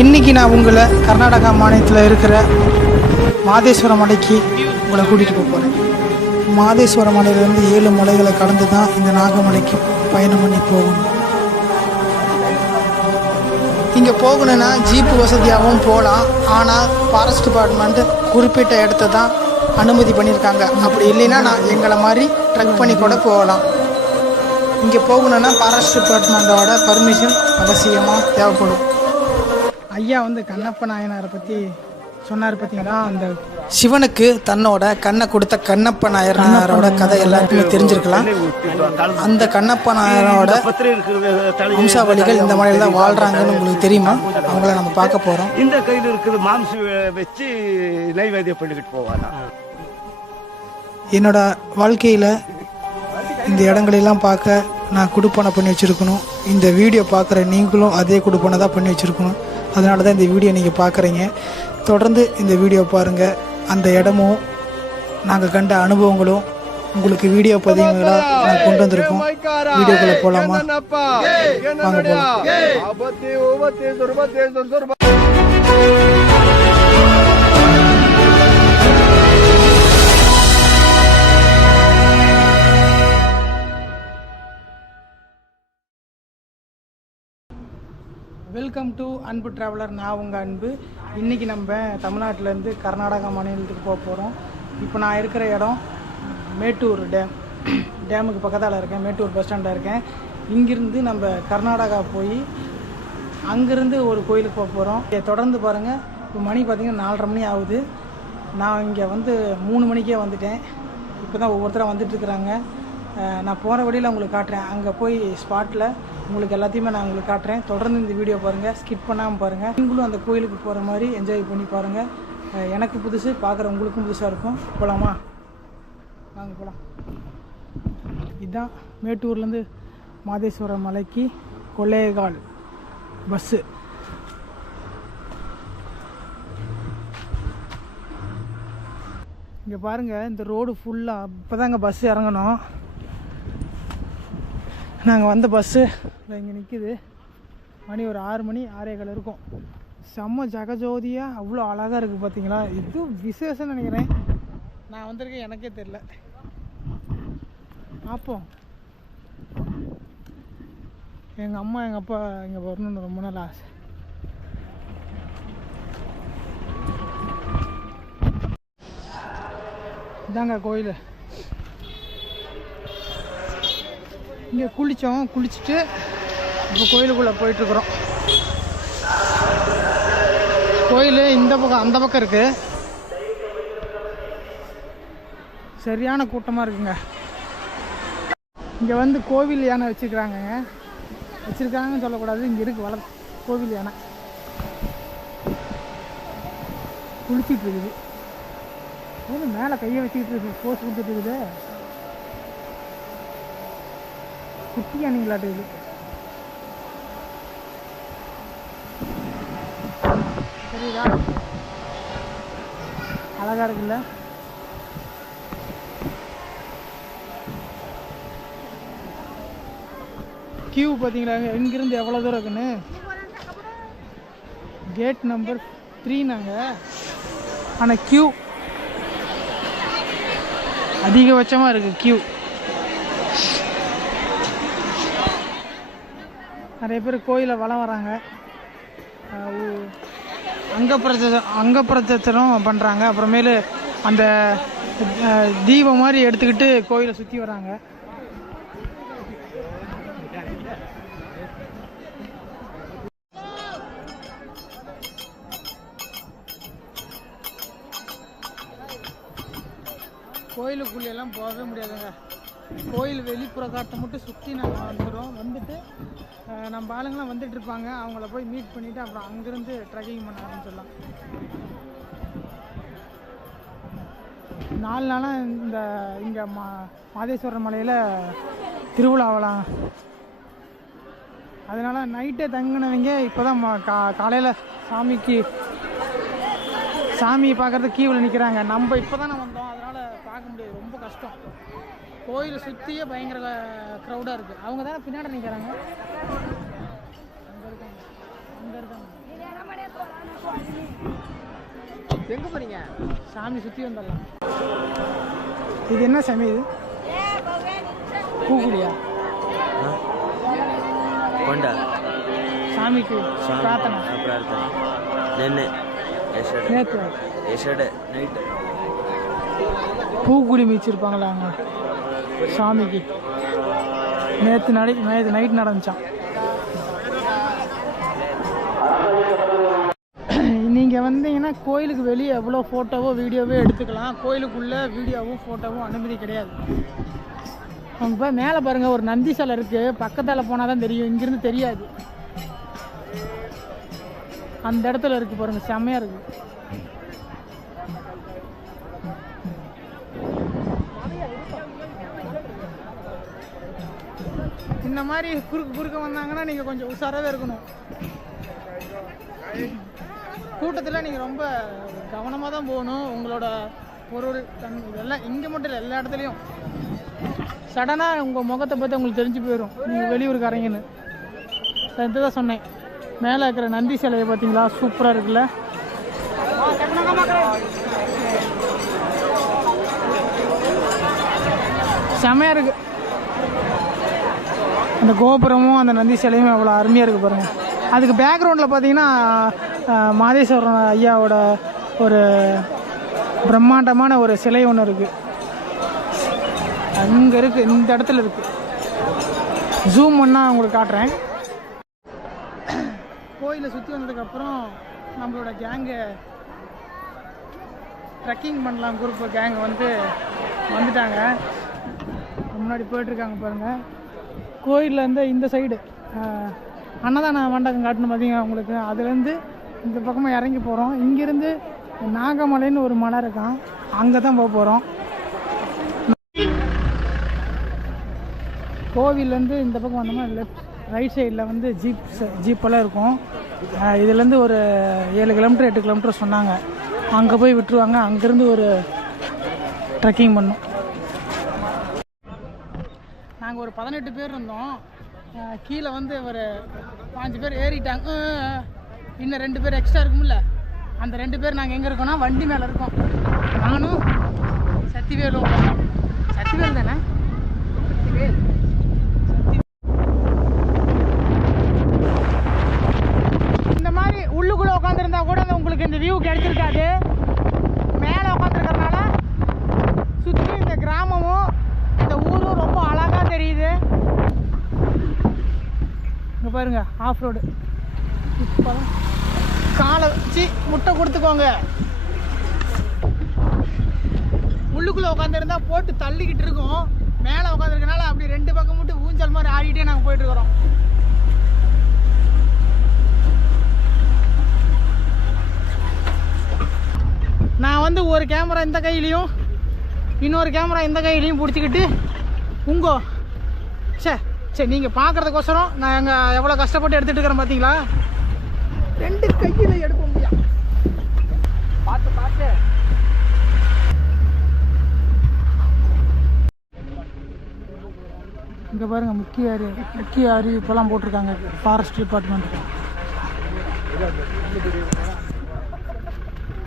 இன்றைக்கி நான் உங்களை கர்நாடகா மாநிலத்தில் இருக்கிற மாதேஸ்வர மலைக்கு உங்களை கூட்டிகிட்டு போக போகிறேன். மாதேஸ்வர மலையிலேருந்து 7 மலைகளை கடந்து தான் இந்த நாகமலைக்கு பயணம் பண்ணி போகணும். இங்கே போகணுன்னா ஜீப்பு வசதியாகவும் போகலாம். ஆனால் ஃபாரஸ்ட் டிபார்ட்மெண்ட்டு குறிப்பிட்ட இடத்த தான் அனுமதி பண்ணியிருக்காங்க. அப்படி இல்லைன்னா நான் எங்களை மாதிரி ட்ரக் பண்ணி கூட போகலாம். இங்கே போகணுன்னா ஃபாரஸ்ட் டிபார்ட்மெண்ட்டோட பர்மிஷன் அவசியமாக தேவைப்படும். ஐயா கண்ணப்ப நாயனாரை பற்றி சொன்னார் பார்த்தீங்களா. அந்த சிவனுக்கு தன்னோட கண்ணை கொடுத்த கண்ணப்ப நாயனாரோட கதை எல்லாருக்குமே தெரிஞ்சிருக்கலாம். அந்த கண்ணப்ப நாயனோட வம்சாவளிகள் இந்த மலையில் தான் வாழ்கிறாங்கன்னு உங்களுக்கு தெரியுமா? அவங்கள நம்ம பார்க்க போகிறோம். இந்த கையில் இருக்கிற மாம்சம் வச்சு நைவேத்தியம் பண்ணிக்கிட்டு போவாங்க. என்னோட வாழ்க்கையில் இந்த இடங்களெல்லாம் பார்க்க நான் குடுப்பனை பண்ணி வச்சுருக்கணும். இந்த வீடியோ பார்க்குற நீங்களும் அதே குடுப்பனை தான் பண்ணி வச்சுருக்கணும். அதனால தான் இந்த வீடியோ நீங்கள் பார்க்குறீங்க. தொடர்ந்து இந்த வீடியோ பாருங்கள். அந்த இடமும் நாங்கள் கண்ட அனுபவங்களும் உங்களுக்கு வீடியோ பதிவுகளாக நான் கொண்டு வந்திருக்கோம். வீடியோக்குள்ளே போகலாமா? வாங்க போகலாம். வெல்கம் டு அன்பு ட்ராவலர். நான் உங்கள் அன்பு. இன்றைக்கி நம்ம தமிழ்நாட்டிலேருந்து கர்நாடகா மாநிலத்துக்கு போக போகிறோம். இப்போ நான் இருக்கிற இடம் மேட்டூர் டேமுக்கு பக்கத்தால் இருக்கேன். மேட்டூர் பஸ் ஸ்டாண்டில் இருக்கேன். இங்கிருந்து நம்ம கர்நாடகா போய் அங்கேருந்து ஒரு கோயிலுக்கு போக போகிறோம். தொடர்ந்து பாருங்கள். இப்போ மணி பார்த்திங்கன்னா 4:30 மணி ஆகுது. நான் இங்கே 3 மணிக்கே வந்துட்டேன். இப்போ தான் ஒவ்வொருத்தராக வந்துட்டுருக்குறாங்க. நான் போகிற வழியில் உங்களுக்கு காட்டுறேன். அங்கே போய் ஸ்பாட்டில் உங்களுக்கு எல்லாத்தையுமே நான் உங்களுக்கு காட்டுறேன். தொடர்ந்து இந்த வீடியோ பாருங்கள், ஸ்கிப் பண்ணாமல் பாருங்கள். நீங்களும் அந்த கோயிலுக்கு போகிற மாதிரி என்ஜாய் பண்ணி பாருங்கள். எனக்கு புதுசு, பார்க்குற உங்களுக்கும் புதுசாக இருக்கும். போகலாமா? வாங்க போகலாம். இதுதான் மேட்டூர்லேருந்து மாதேஸ்வர மலைக்கு கொலேகால் பஸ்ஸு. இங்கே பாருங்கள், இந்த ரோடு ஃபுல்லாக இப்போ தாங்க பஸ்ஸு இறங்கணும். நாங்கள் வந்த பஸ்ஸு இங்கே நிற்கிது. மணி ஒரு 6 மணி 6:15 இருக்கும். செம்ம ஜகஜோதியாக அவ்வளோ அழகாக இருக்குது பார்த்தீங்களா. இது விசேஷம்னு நினைக்கிறேன். நான் வந்திருக்கேன், எனக்கே தெரில. பார்ப்போம். எங்கள் அம்மா எங்கள் அப்பா இங்கே வரணுன்னு ரொம்ப நாள் ஆசை. இதாங்க கோயில். இங்கே குளிச்சுட்டு இப்போ கோயிலுக்குள்ளே போயிட்டுருக்குறோம். கோயில் இந்த பக்கம் அந்த பக்கம் இருக்குது. சரியான கூட்டமாக இருக்குங்க. இங்கே கோவில் யானை வச்சுருக்காங்கன்னு சொல்லக்கூடாது. இங்கே இருக்குது கோவில் யானை குளிச்சிட்டு இருக்குது. மேலே கையை வச்சுக்கிட்டு இருக்கு, போஸ் கொடுத்துட்டு இருக்குது. குட்டி யானைங்களாட்டு இது. சரிதா? அழகா இருக்குல்ல? கியூ பார்த்தீங்களா இங்கிருந்து எவ்வளோ தூரம் இருக்குன்னு. கேட் நம்பர் 3 நாங்கள். ஆனால் கியூ அதிகபட்சமாக இருக்குது. கியூ நிறைய பேர் கோயிலை வலம் வராங்க. அங்கப்பிரதட்சணம் பண்ணுறாங்க. அப்புறமேலு அந்த தீபம் மாதிரி எடுத்துக்கிட்டு கோயிலை சுற்றி வராங்க. கோயிலுக்குள்ளெல்லாம் போகவே முடியாதுங்க. கோயில் வெளிப்புற காட்டை மட்டும் சுற்றி நாங்கள் வந்துடுறோம். வந்துட்டு நம்ம ஆளுங்களாம் வந்துட்டு இருப்பாங்க. அவங்கள போய் மீட் பண்ணிவிட்டு அப்புறம் அங்கேருந்து ட்ரெக்கிங் பண்ண ஆரம்பிச்சிடலாம். 4 நாளாக இங்கே மாதேஸ்வரர் மலையில் திருவிழாவலாம். அதனால் நைட்டே தங்கினவங்க இப்போ தான் காலையில் சாமியை பார்க்குறதுக்கு கீவில் நிற்கிறாங்க. நம்ம இப்போ தானே வந்தோம், அதனால் பார்க்க முடியாது. ரொம்ப கஷ்டம். கோயிலை சுற்றியே பயங்கர க்ரௌடாக இருக்குது. அவங்க தானே பின்னாடி நிற்கிறாங்க. அங்கே இருக்காங்க. எங்க போறீங்க? சாமி சுற்றி வந்துடலாம். இது என்ன சாமி இது? பூக்குடியா? కొండా சாமிக்கு பிரார்த்தனை ప్రార్థన నిన్నే நேற்று ఎస్టర్డే నైట్ பூக்குடி மிச்சிருப்பாங்களா அங்கே சாமிக்கு? நேற்று நைட் நடந்துச்சான். நீங்கள் வந்தீங்கன்னா கோயிலுக்கு வெளியே எவ்வளோ ஃபோட்டோவோ வீடியோவோ எடுத்துக்கலாம். கோயிலுக்குள்ளே வீடியோவும் ஃபோட்டோவும் அனுமதி கிடையாது. அவங்க போய் மேலே பாருங்கள், ஒரு நந்தி சிலை இருக்குது. பக்கத்தில் போனால் தான் தெரியும், இங்கேருந்து தெரியாது. அந்த இடத்துல இருக்குது பாருங்கள், செம்மையாக இருக்குது. இந்த மாதிரி குறுக்க வந்தாங்கன்னா நீங்கள் கொஞ்சம் உஷாராகவே இருக்கணும். கூட்டத்தில் நீங்கள் ரொம்ப கவனமாக தான் போகணும். உங்களோட பொருள் இதெல்லாம் இங்கே மட்டும் இல்லை, எல்லா இடத்துலையும் சடனாக உங்கள் முகத்தை பற்றி உங்களுக்கு தெரிஞ்சு போயிடும் நீங்கள் வெளியூருக்காரங்கன்னு. இதுதான் சொன்னேன். மேலே இருக்கிற நந்தி சிலையை பார்த்தீங்களா, சூப்பராக இருக்குல்ல. செமையாக இருக்குது. அந்த கோபுரமும் அந்த நந்தி சிலையும் அவ்வளோ அருமையாக இருக்குது பாருங்கள். அதுக்கு பேக்ரவுண்டில் பார்த்தீங்கன்னா மாதேஸ்வரன் ஐயாவோட ஒரு பிரம்மாண்டமான ஒரு சிலை ஒன்று இருக்குது. அங்கே இருக்குது, இந்த இடத்துல இருக்குது. ஜூம் பண்ணால் உங்களுக்கு காட்டுறேன். கோயிலை சுற்றி வந்ததுக்கப்புறம் நம்மளோட கேங்கு ட்ரெக்கிங் பண்ணலாம் குரூப் கேங்கு வந்துட்டாங்க. முன்னாடி போயிட்டுருக்காங்க பாருங்கள். கோயிலேருந்து இந்த சைடு அன்னதான மண்டபம் காட்டணும் பார்த்தீங்கன்னா உங்களுக்கு. அதுலேருந்து இந்த பக்கமாக இறங்கி போகிறோம். இங்கேருந்து நாகமலைன்னு ஒரு மலை இருக்கான், அங்கே தான் போக போகிறோம். கோவிலேருந்து இந்த பக்கம் வந்தோம்னா ரைட் சைடில் ஜீப்பெல்லாம் இருக்கும். இதுலேருந்து ஒரு 7 கிலோமீட்டர் 8 கிலோமீட்டர் சொன்னாங்க. அங்கே போய் விட்டுருவாங்க. அங்கேருந்து ஒரு ட்ரெக்கிங் பண்ணோம். நாங்கள் ஒரு 18 பேர் இருந்தோம். கீழே ஒரு 5 பேர் ஏறிட்டாங்க. இன்னும் 2 பேர் எக்ஸ்ட்ரா இருக்கும்ல, அந்த 2 பேர் நாங்கள் எங்கே இருக்கோம்னா வண்டி மேலே இருக்கோம். நானும் சத்திவேலும். சத்திவேல் தானே? இந்த மாதிரி உள்ளுக்குள்ளே உட்காந்துருந்தா கூட உங்களுக்கு இந்த வியூ கிடைச்சிருக்காது. மேலே உட்காந்துருக்கறனால சுற்றி இந்த கிராமமும் இந்த ஊரும் ரொம்ப அழகாக தெரியுது. இங்கே பாருங்க, ஆஃப் ரோடு. இப்போ காலை வச்சு முட்டை கொடுத்துக்கோங்க. உள்ளுக்குள்ளே உட்காந்துருந்தா போட்டு தள்ளிக்கிட்டு இருக்கோம். மேலே உட்காந்துருக்கனால அப்படி 2 பக்கம் மட்டும் ஊஞ்சல் மாதிரி ஆடிட்டே நாங்கள் போயிட்டுருக்குறோம். நான் ஒரு கேமரா இந்த கையிலையும் இன்னொரு கேமரா இந்த கையிலையும் பிடிச்சிக்கிட்டு சரி நீங்கள் பார்க்குறதுக்கோசரம் நான் எங்கே எவ்வளோ கஷ்டப்பட்டு எடுத்துகிட்டு இருக்கிறேன் பார்த்தீங்களா. 2 கையில் எடுக்க முடியாது. பார்த்து இங்கே பாருங்கள், முக்கிய அறிவிப்பெல்லாம் போட்டிருக்காங்க ஃபாரஸ்ட் டிபார்ட்மெண்ட்.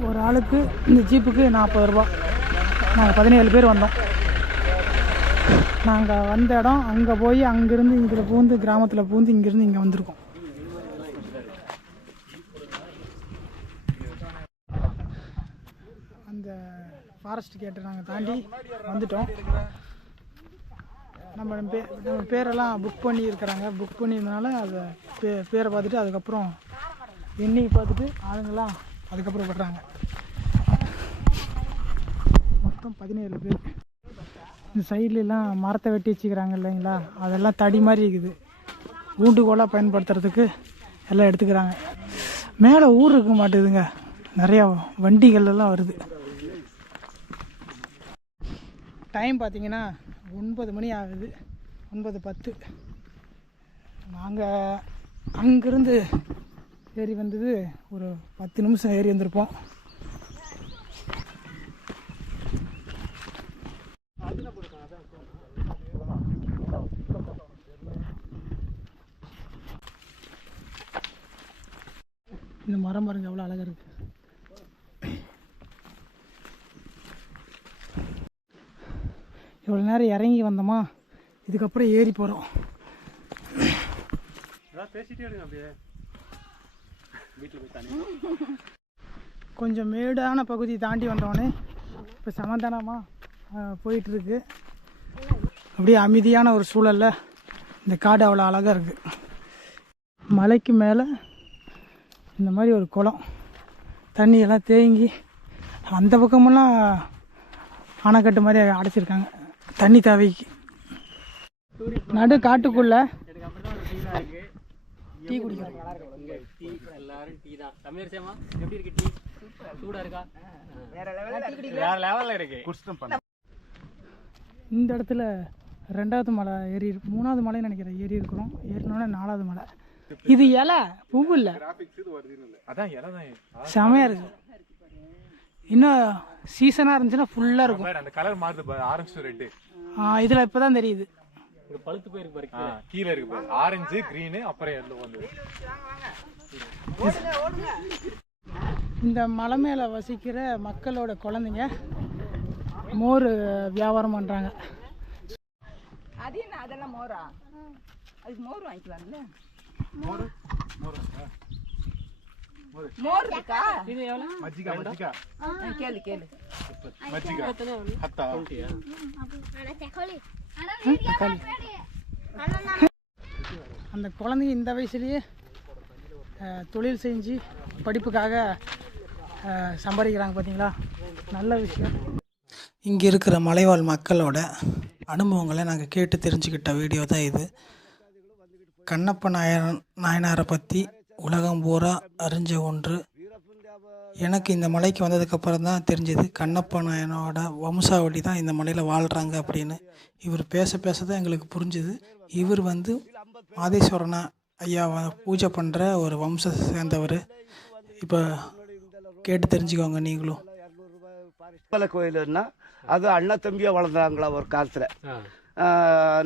ஒரு ஆளுக்கு இந்த ஜீப்புக்கு 40 ரூபா. நாங்கள் 17 பேர் வந்தோம். நாங்கள் வந்த இடம் அங்கே போய் அங்கேருந்து இதில் பூந்து கிராமத்தில் பூந்து இங்கேருந்து இங்கே வந்திருக்கோம். அந்த ஃபாரஸ்ட் கேட்டை நாங்கள் தாண்டி வந்துட்டோம். நம்ம பேரெல்லாம் புக் பண்ணியிருக்கிறாங்க. புக் பண்ணியிருந்தனால அதை பேரை பார்த்துட்டு அதுக்கப்புறம் எண்ணிக்கை பார்த்துட்டு ஆளுங்கெல்லாம் அதுக்கப்புறம் வர்றாங்க. மொத்தம் 17 பேர். இந்த சைட்லலாம் மரத்தை வெட்டி வச்சுக்கிறாங்க இல்லைங்களா, அதெல்லாம் தடி மாதிரி இருக்குது. ஊண்டுகோலாக பயன்படுத்துறதுக்கு எல்லாம் எடுத்துக்கிறாங்க. மேலே ஊர் இருக்க மாட்டேதுங்க, நிறையா வண்டிகள் எல்லாம் வருது. டைம் பார்த்தீங்கன்னா 9 மணி ஆகுது, 9:10. நாங்கள் அங்கேருந்து ஏறி வந்தது ஒரு 10 நிமிஷம் ஏறி வந்திருப்போம். இந்த மரம் பாருங்க எவ்வளோ அழகாக இருக்குது. இவ்வளோ நேரம் இறங்கி வந்தோமா, இதுக்கப்புறம் ஏறி போகிறோம். கொஞ்சம் மேடான பகுதி தாண்டி வந்தோடனே இப்போ சமாதானமாக போயிட்டுருக்கு. அப்படியே அமைதியான ஒரு சூழலில் இந்த காடு அவ்வளோ அழகாக இருக்குது. மலைக்கு மேலே இந்த மாதிரி ஒரு குளம், தண்ணியெல்லாம் தேங்கி அந்த பக்கமெல்லாம் அணைக்கட்டு மாதிரி அடைச்சிருக்காங்க தண்ணி தேவைக்கு. நடு காட்டுக்குள்ளே டீ குடிக்கிறோம். எல்லாரும் டீ தான். தமிழ் எப்படி இருக்கு டீ? சூடா இருக்கா? வேற லெவல்ல இருக்கு. இந்த இடத்துல 2வது மலை ஏறி 3வது மலைன்னு நினைக்கிறேன் ஏறி இருக்கிறோம். ஏறினோடனே 4வது மலை. இது இலை பூவு இல்லை, செமையா இருக்கு. இன்னும் சீசனாக இருந்துச்சுன்னா ஃபுல்லாக இருக்கும். அந்த கலர் மாறுது, ஆரஞ்சு ரெட். இதில் இப்போ தான் தெரியுது. பழுத்து போயிருக்கு பாருங்க. கீழே இருக்கு பாரு, ஆரஞ்சு கிரீனு அப்புறம் எல்லோ வந்து. இந்த மலை மேலே வசிக்கிற மக்களோட குழந்தைங்க மோர் வியாபாரம் பண்ணுறாங்க. அது என்ன அதெல்லாம் மோரா? அதுக்கு மோர் வாங்கிக்கலாம்ல. மோர் இருக்கா? இது எவ்வளவு? மஜ்ஜிகா மஜ்ஜிகா கேளு கேளு. மஜ்ஜிகா ஹத்தா. அந்த குழந்தைங்க இந்த வயசுலேயே தொழில் செஞ்சு படிப்புக்காக சம்பாதிக்கிறாங்க பார்த்தீங்களா, நல்ல விஷயம். இங்கே இருக்கிற மலைவாழ் மக்களோட அனுபவங்களை நாங்கள் கேட்டு தெரிஞ்சுக்கிட்ட வீடியோ தான் இது. கண்ணப்ப நாயனாரை பற்றி உலகம் பூரா அறிஞ்ச ஒன்று. எனக்கு இந்த மலைக்கு வந்ததுக்கப்புறம் தான் தெரிஞ்சது கண்ணப்ப நாயனோட வம்சாவளி தான் இந்த மலையில் வாழ்கிறாங்க அப்படின்னு. இவர் பேச பேச தான் எங்களுக்கு புரிஞ்சுது. இவர் வந்து மாதேஸ்வரனா ஐயாவை பூஜை பண்ணுற ஒரு வம்சத்தை சேர்ந்தவர். இப்போ கேட்டு தெரிஞ்சுக்கோங்க நீங்களும். மலை கோயிலுன்னா அது அண்ணா தம்பியா வளர்ந்தாங்களா ஒரு காலத்தில்.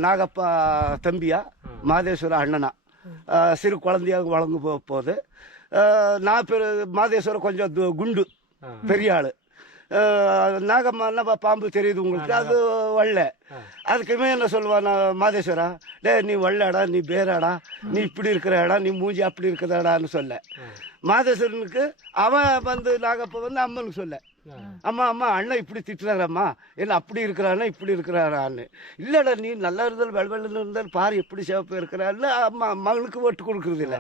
நாகப்பா தம்பியா, மாதேஸ்வர அண்ணனா. சிறு குழந்தையாக வளர்ந்து போகுது. நான் மாதேஸ்வரம் கொஞ்சம் குண்டு, பெரிய ஆளு. நாகம்மா பாம்பு தெரியுது உங்களுக்கு, அது வல்ல. அதுக்குமே என்ன சொல்லுவான் மாதேஸ்வரா, டே நீ வல்லடா, நீ பேராடா, நீ இப்படி இருக்கிறாடா, நீ மூஞ்சி அப்படி இருக்கிறாடான்னு சொல்ல. மாதேஸ்வரனுக்கு அவன் வந்து நாகப்பா வந்து அம்மனுக்கு சொல்ல, அம்மா அம்மா அண்ணன் இப்படி திட்டுறாரம்மா, என்ன அப்படி இருக்கிறானா இப்படி இருக்கிறாரான்னு. இல்லைடா நீ நல்லா இருந்தாலும் வெள்ளன்னு இருந்தாலும் பாரு எப்படி சிவப்பு இருக்கிறான்னு அம்மா மகனுக்கு ஓட்டு கொடுக்குறது இல்லை.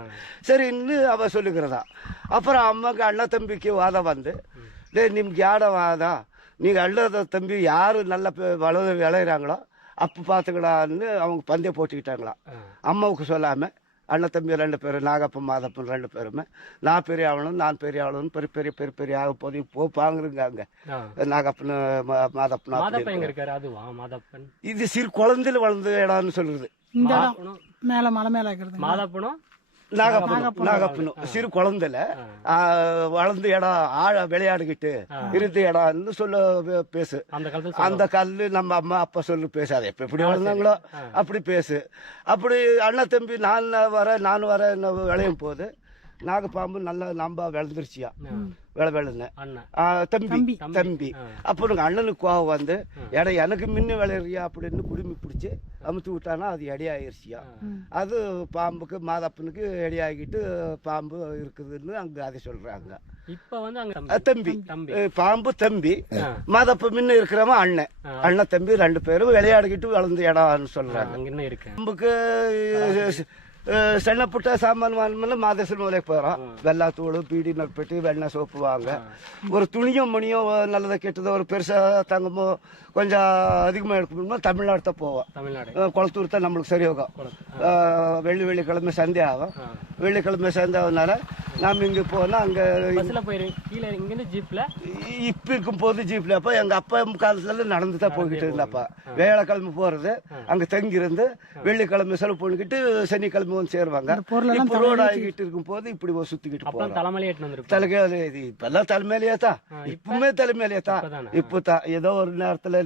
சரின்னு அவ சொல்லுகிறதா. அப்புறம் அம்மாவுக்கு அண்ணா தம்பிக்கு வாதம் வந்து, டே நிಮ್ಗೆ யாட வாதா, நீங்கள் அண்ணா தம்பி யார் நல்லா விளையிறாங்களோ அப்போ பார்த்துக்கலான்னு அவங்க பந்தயம் போட்டுக்கிட்டாங்களாம். அம்மாவுக்கு சொல்லாமல் அண்ணன் தம்பி 2 பேர், நாகப்பன் மாதப்பன் 2 பேருமே நான் பெரிய ஆகணும் நான் பெரிய ஆகணும் பெரிய பெரிய பெரிய பெரிய ஆக போது பாங்குறங்க. அங்கே நாகப்பன் மாதப்பன் இது சிறு குழந்தையில வளர்ந்த இடம்னு சொல்லுது. இந்த இடம் மேலே மலை மேலே இருக்கிறது மாதப்பனும் நாகப்பனும் சிறு குழந்தைல வளர்ந்த இடம் ஆழ விளையாடுகிட்டு இருந்த இடம்னு சொல்ல பேசு. அந்த கல்லு நம்ம அம்மா அப்பா சொல்லு பேசாது, எப்ப எப்படி வளர்ந்தாங்களோ அப்படி பேசு. அப்படி அண்ணா தம்பி நானும் வர விளையும் போது நாகப்பாம்பு நல்லா நம்ப விளைஞ்சிருச்சியா, விளைன்னு தம்பி தம்பி. அப்புறம் அண்ணனுக்கு கோவம் வந்து எடை எனக்கு முன்ன விளையிறியா அப்படின்னு குடுமி பிடிச்சி அமுத்து விட்டானா அது எடையாயிருச்சியா. அது பாம்புக்கு மாதப்பனுக்கு எடையாகிட்டு பாம்பு இருக்குதுன்னு அங்க அதை சொல்றாங்க. இப்ப வந்து தம்பி பாம்பு தம்பி, மாதப்ப முன்ன இருக்கிறவன் அண்ணன், அண்ணன் தம்பி 2 பேரும் விளையாடிக்கிட்டு வளர்ந்த இடம்னு சொல்றாங்க. பாம்புக்கு ಸಣ್ಣ ಪುಟ್ಟ ಸಾಮಾನು ಮೇಲೆ ಮಾದೇಶ್ವರ ಮಲೆಗೆ போகிறோம். வெள்ளாத்தூள், பீடி, நட்பெட்டி, வெண்ணெய், சோப்பு வாங்க. ஒரு துணியும் மணியும் நல்லதை கெட்டதோ ஒரு பெருசாக தங்கமோ கொஞ்சம் அதிகமாக எடுக்கணும்னா தமிழ்நாடு தான் போவோம். குளத்தூர் தான் நம்மளுக்கு சரியாகும். வெள்ளிக்கிழமை சண்டே ஆகும். வெள்ளிக்கிழமை சண்டே ஆகுனால நாம் இங்கே போனால் அங்கே இப்போ இருக்கும் போது ஜீப்பில். அப்போ எங்கள் அப்பா காலத்துல நடந்து தான் போய்கிட்டு இருந்தாப்பா. வேலைக்கிழமை போகிறது, அங்கே தங்கியிருந்து வெள்ளிக்கிழமை செலவு பண்ணிக்கிட்டு சனிக்கிழமை வந்து சேருவாங்க. பொருளெல்லாம் இப்போ ரோடு ஆகிட்டு இருக்கும் போது இப்படி சுத்திக்கிட்டு அப்புறம் போறோம். தலைமலை ஏற்றினு வந்திருப்போம். தலைமையில இது இப்பெல்லாம் தலைமையிலேயே தான், இப்பவுமே தலைமையிலேயே தான். இப்போ தான் ஏதோ ஒரு நேரத்துல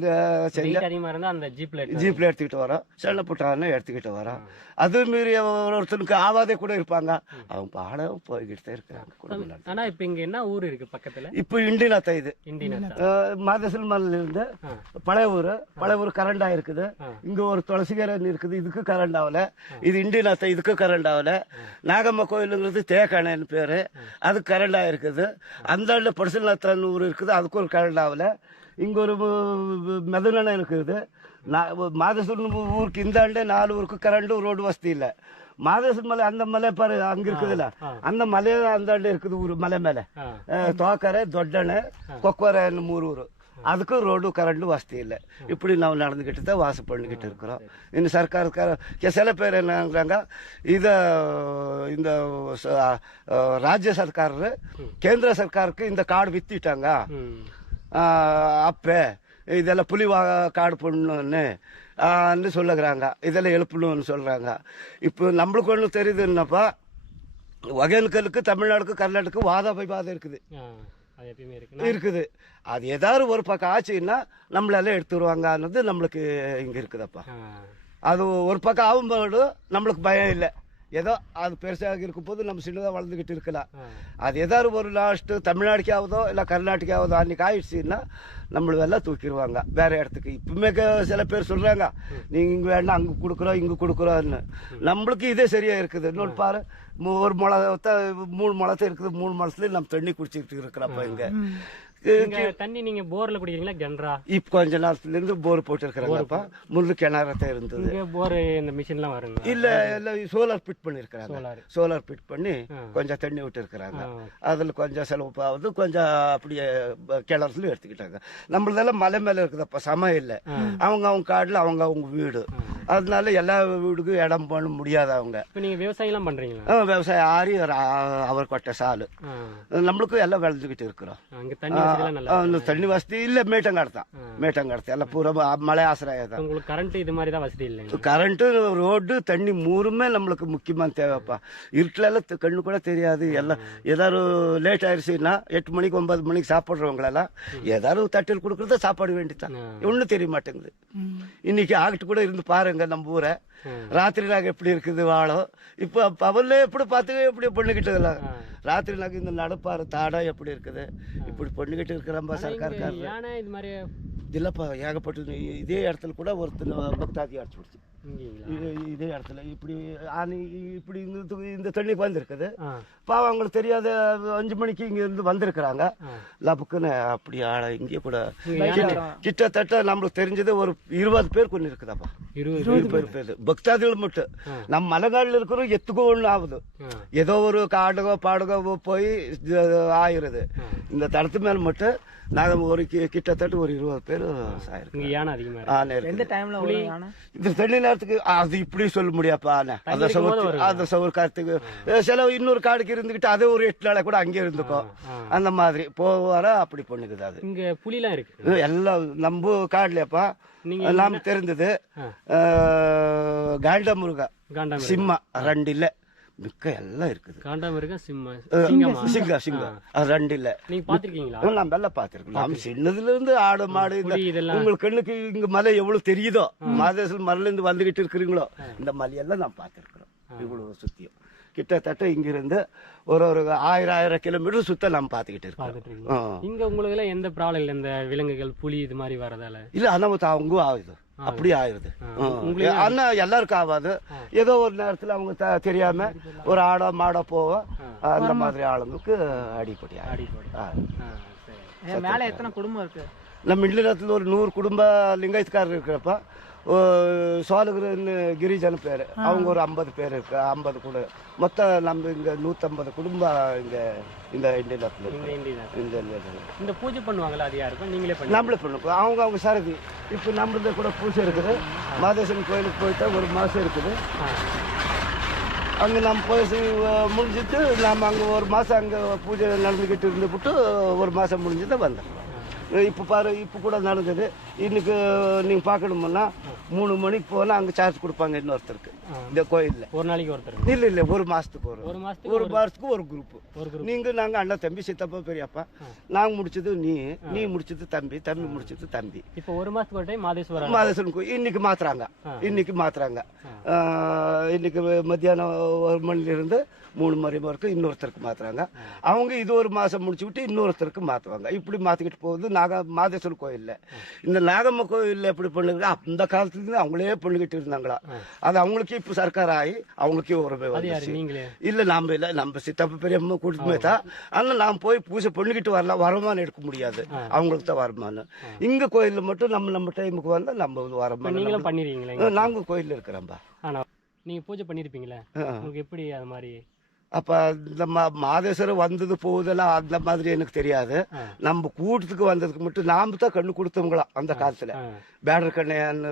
செஞ்ச வெயிட் அதிகமா இருந்தா அந்த ஜீப்ல எடுத்துக்கிட்டு வரோம், சின்ன புட்டான எடுத்துக்கிட்டு வரோம். அது மீறி ஒருத்தனுக்கு ஆவாதே கூட இருப்பாங்க, அவங்க பாடம் போய்கிட்டு தான் இருக்கிறாங்க. ஆனா இப்ப இங்க என்ன ஊர் இருக்கு பக்கத்துல? இப்போ இண்டினாத்தா இது இண்டினாத்தா மாதேசல் மலையில இருந்து பழைய ஊர் கரண்டா இருக்குது. இங்க ஒரு துளசிகரன் இருக்குது, இதுக்கு கரண்ட் ஆகல. இது இண்டினாத்தா, இதுக்கு கரண்ட் ஆகல. நாகம்மா கோயிலுங்கிறது தேக்கணைன்னு பேரு, அதுக்கு கரண்ட் ஆயிருக்குது. அந்த படுசல்நாத்தான் ஊர் இருக்குது, அதுக்கு ஒரு கரண்ட் ஆகல. இங்க ஒரு மெதுனனை இருக்குது. மாதேஸ்வரன் ஊருக்கு இந்த ஆண்டே 4 ஊருக்கு கரண்ட் ரோடு வசதி இல்லை. மாதேஸ்வரன் மலை அந்த மலை பாரு அங்க இருக்குதுல்ல, அந்த மலையே அந்த ஆண்டு இருக்குது ஊர் மலை மேல. தோக்கரை தொட்டணை கொக்கரை 3 ஊர், அதுக்கு ரோடு கரண்ட் வசதி இல்லை. இப்படி ನಾವು நடந்துக்கிட்டு தான் வாசம் பண்ணிக்கிட்டு இருக்கிறோம். இன்னும் சர்க்காருக்கார சில பேர் என்னங்கிறாங்க, இந்த ராஜ்ய சர்க்காரு கேந்திர சர்க்காருக்கு இந்த காடு வித்திட்டாங்க, அப்ப இதெல்லாம் புலி காடு பண்ணணும்னு சொல்லுகிறாங்க, இதெல்லாம் எழுப்பணும்னு சொல்றாங்க. இப்போ நம்மளுக்கு ஒன்று தெரியுது என்னப்பா, ஒகேனக்கலுக்கு தமிழ்நாடுக்கு கர்நாடகாவுக்கு வாத விவாதம் இருக்குது. அது ஏதாவது ஒரு பக்கம் ஆச்சுன்னா நம்மளால எடுத்துருவாங்கன்றது நம்மளுக்கு இங்க இருக்குதப்பா. அது ஒரு பக்கம் ஆகும்போது நம்மளுக்கு பயம் இல்லை. ஏதோ அது பெருசாக இருக்கும் போது நம்ம சின்னதாக வளர்ந்துக்கிட்டு இருக்கலாம். அது ஏதாவது ஒரு லாஸ்ட் தமிழ்நாடுக்கு ஆகுதோ இல்லை கர்நாடகா ஆகுதோ அன்னைக்கு ஆயிடுச்சுன்னா நம்மளெல்லாம் தூக்கிடுவாங்க வேற இடத்துக்கு. இப்பவுமே சில பேர் சொல்றாங்க, நீங்க இங்க வேண்டாம் அங்கே கொடுக்குறோம் இங்கே கொடுக்குறோன்னு. நம்மளுக்கு இதே சரியா இருக்குது. இன்னொன்று பாரு, ஒரு முளத்தை 3 முளத்தை இருக்குது, 3 முளத்துல நம்ம தண்ணி குடிச்சிட்டு இருக்கிறப்ப இங்க தண்ணி நீங்க போர்ல குடிக்கிறீங்களா கிணறா? இப்ப கொஞ்ச நேரத்துல இருந்து போர் போட்டு இருக்கிறாங்கப்பா. முன்னு கிணறத்தை இருந்தது, போர் இந்த மிஷின் எல்லாம் வருங்க. இல்ல சோலார் ஃபிட் பண்ணிருக்கிறாங்க. சோலார் ஃபிட் பண்ணி கொஞ்சம் தண்ணி விட்டு இருக்கிறாங்க. அதுல கொஞ்சம் செலவு ஆகுது, கொஞ்சம் அப்படியே கிணறுல எடுத்துக்கிட்டாங்க. நம்மளதெல்லாம் மலை மேல இருக்குதப்பா, சமம் இல்லை. அவங்க காடுல அவங்க வீடு, அதனால எல்லா வீடுக்கும் இடம் பண்ண முடியாது. அவங்க நீங்க விவசாயம் எல்லாம் பண்றீங்களா? விவசாயம் ஆரி அவர் கொட்டை சாலு நம்மளுக்கும் எல்லாம் விளைஞ்சுக்கிட்டு இருக்கிறோம். தண்ணி வசதி இல்ல, மேட்டங்காடு தான். மேட்டங்காடு எல்லாம் பூரா மலை ஆசிரியம் தான். உங்களுக்கு கரண்ட் இது மாதிரி தான் வசதி இல்லை? கரண்ட், ரோடு, தண்ணி 3மே நம்மளுக்கு முக்கியமான தேவைப்பா. இருட்டுல எல்லாம் கண்ணு கூட தெரியாது. எல்லாம் ஏதாவது லேட் ஆயிடுச்சுன்னா 8 மணிக்கு 9 மணிக்கு சாப்பிடுறவங்களெல்லாம் ஏதாவது தட்டில் கொடுக்கறத சாப்பாடு வேண்டித்தான். ஒன்னும் தெரிய மாட்டேங்குது. இன்னைக்கு ஆகிட்டு கூட இருந்து பாருங்க நம்ம ஊரை, ராத்திரி நாங்க எப்படி இருக்குது வாழும். இப்ப பவன்ல எப்படி பார்த்து எப்படி பண்ணிக்கிட்டு ராத்திரி நாங்க இந்த நடப்பாரு தாடம் எப்படி இருக்குது இப்படி பண்ணிக்கிட்டு இருக்கிறப்ப சர்க்காருக்காரர் இல்லப்பா. ஏகப்பட்டு இதே இடத்துல கூட ஒருத்தர் பக்தாதி அடிச்சு பிடிச்சி இதே இடத்துல இப்படி இப்படி இந்த தண்ணிக்கு வந்திருக்குது. பாவம் அவங்களுக்கு தெரியாத 5 மணிக்கு இங்க இருந்து வந்திருக்கிறாங்க. லப்புக்குன்னு அப்படி ஆள இங்கே கூட கிட்டத்தட்ட நம்மளுக்கு தெரிஞ்சது ஒரு 20 பேர் கொண்டு இருக்குதாப்பா. 20 பேர் பக்தாதிகள் மட்டும். நம்ம மலைநாடுல இருக்கிறோம் எத்துக்கோ ஒண்ணு ஆகுது, ஏதோ ஒரு காடுகோ பாடுகோ போய் ஆயிருது. இந்த தடத்து மேல மட்டும் நாங்க ஒரு கிட்டத்தட்ட ஒரு 20 பேர் இந்த தண்ணி நேரத்துக்கு. அது இப்படி சொல்ல முடியாப்பா. அந்த சவுக்காரத்துக்கு சில இன்னொரு காடுக்கு இருந்துகிட்டு அதே ஒரு 8 நாளை கூட அங்கே இருந்துக்கும். அந்த மாதிரி போவார அப்படி பண்ணுக்குது. அது இங்க புலிலாம் இருக்கு எல்லாம் நம்ம காடுலப்பா. நாம தெரிஞ்சது காண்டமுருகா, சிம்மா 2 இல்ல, மிக்க எல்லாம் இருக்குது. காண்டாமிருகம், சிங்கம் அது 2 இல்ல. நீங்க பாத்திருக்கீங்களா? நம்ம எல்லாம் பாத்திருக்கோம். நம்ம சின்னதுல இருந்து ஆடு மாடு உங்களுக்கு கண்ணுக்கு இங்க மலை எவ்வளவு தெரியுதோ, மாதேசல் மலையில இருந்து வந்துகிட்டு இருக்கிறீங்களோ, இந்த மலையெல்லாம் நான் பாத்திருக்கிறோம். இவ்வளவு சுத்தியும் கிட்டத்தட்ட இங்க இருந்து ஒரு 1000 கிலோமீட்டர் சுத்த நம்ம பாத்துக்கிட்டு இருக்கோம். இங்க உங்களுக்கு எல்லாம் எந்த ப்ராப்ளம் இல்ல? இந்த விலங்குகள் புலி இது மாதிரி வரதால இல்ல? அதான் அவங்க ஆகுது, அப்படி ஆயிருது. ஆனா எல்லாருக்கும் ஆகாது. ஏதோ ஒரு நேரத்துல அவங்க தெரியாம ஒரு ஆடோ மாடோ போவோம், அந்த மாதிரி ஆளுங்களுக்கு அடிப்படி. மேல எத்தனை குடும்பம் இருக்கு? நம்ம இண்டியாத்துல ஒரு 100 குடும்ப லிங்காயத்துக்காரர் இருக்கிறப்ப சோழகிரின்னு கிரிஜன பேரு, அவங்க ஒரு 50 பேர் இருக்கு. 50 கூட மொத்தம் நம்ம இங்க 150 குடும்பம் இங்க இந்த இண்டியாத்துல. இந்த பூஜை பண்ணுவாங்களா? அது யாருக்கும் நீங்களே நம்மளே பண்ணுவோம். அவங்க சரதி. இப்ப நம்மளது கூட பூஜை இருக்குது. மாதேஸ்வரன் கோயிலுக்கு போயிட்டா 1 மாசம் இருக்குது. அங்க நம்ம போய் முடிஞ்சிட்டு நாம அங்க 1 மாசம் அங்க பூஜை நடந்துகிட்டு இருந்துவிட்டு 1 மாசம் முடிஞ்சுதான் வந்தோம். இப்போ பாரு, இப்போ கூட நடந்தது. இன்னைக்கு நீங்க பார்க்கணும்னா 3 மணிக்கு போனா அங்க சார்ஜ் கொடுப்பாங்க இன்னொருத்தருக்கு இந்த கோயில்ல. ஒரு நாளைக்கு ஒருத்தர் இல்ல ஒரு மாசத்துக்கு ஒரு ஒரு மாசத்துக்கு ஒரு குரூப். நீங்க நாங்க அண்ணன் தம்பி சித்தப்பா பெரியப்பா, நாங்க முடிச்சது நீ முடிச்சது தம்பி முடிச்சது தம்பி. இப்போ ஒரு மாசத்துக்கு ஒரு டைம் மாதேஸ்வரர் கோயில் இன்னைக்கு மாத்துறாங்க. இன்னைக்கு மத்தியானம் 1 மணில இருந்து 3 மணி வரைக்கும் இன்னொருத்தருக்கு மாத்துறாங்க. அவங்க இது ஒரு மாசம் முடிச்சு விட்டு இன்னொருத்தருக்கு மாத்துவாங்க. இப்படி மாத்திக்கிட்டு போகுது மாதேஸ்வரர் கோயில்ல. இந்த நாகம்மா கோயில்ல எப்படி பண்ணுங்க, அந்த காலத்துல இருந்து அவங்களே பண்ணிக்கிட்டு இருந்தாங்களா. அது அவங்களுக்கே இப்ப சர்க்கார் ஆகி அவங்களுக்கே உறவு வந்துச்சு. இல்ல நம்ம சித்தப்பா பெரியம்மா கூட்டிட்டு தான். ஆனா நாம் போய் பூஜை பண்ணிக்கிட்டு வரலாம், வருமானம் எடுக்க முடியாது, அவங்களுக்கு தான் வருமானம். இங்க கோயில்ல மட்டும் நம்ம டைமுக்கு வந்தா நம்ம வருமானம் பண்ணிருக்கீங்களா? நாங்க கோயில்ல இருக்கிறோம்பா. ஆனா நீங்க பூஜை பண்ணிருப்பீங்களா? உங்களுக்கு எப்படி அது மாதிரி? அப்ப இந்த மாதேஸ்வரம் வந்தது போகுதெல்லாம் அந்த மாதிரி எனக்கு தெரியாது. நம்ம கூட்டத்துக்கு வந்ததுக்கு மட்டும் நாம தான் கண்ணு கொடுத்தவங்களா அந்த காலத்துல. பேடர் கண்ணையான்னு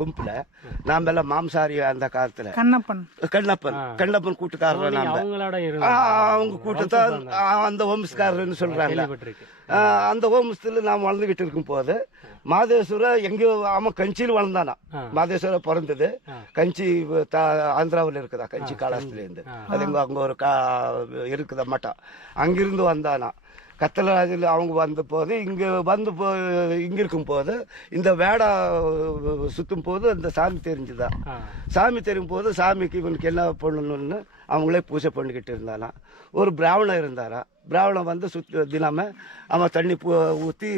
கும்புல நாம எல்லாம் மாம்சாரி அந்த காலத்துல. கண்ணப்பன் கூட்டுக்காரர் அவங்க கூட்டத்தான் அந்த வம்சக்காரர்னு சொல்றாங்க. அந்த வம்சத்துல நாம் வளர்ந்துகிட்டு இருக்கும் போது மாதேஸ்வரர் எங்கேயோ அவன் கஞ்சியில் வளர்ந்தானா. மாதேஸ்வரர் பிறந்தது கஞ்சி ஆந்திராவில் இருக்குதா, கஞ்சி காலாஸ்துல இருந்து. அது அங்க ஒரு இருக்குதா மட்டம், அங்கிருந்து வந்தானா. கத்தலராஜில் அவங்க வந்த போது இங்க இருக்கும் போது இந்த வேடா சுத்தும் போது அந்த சாமி தெரிஞ்சுதான். சாமி தெரியும் போது சாமிக்கு இவனுக்கு என்ன பண்ணணும்னு அவங்களே பூஜை பண்ணிக்கிட்டு இருந்தானா. ஒரு பிராமணன் இருந்தாரா. பிராமணன் வந்து தினமே அவன் தண்ணி ஊற்றி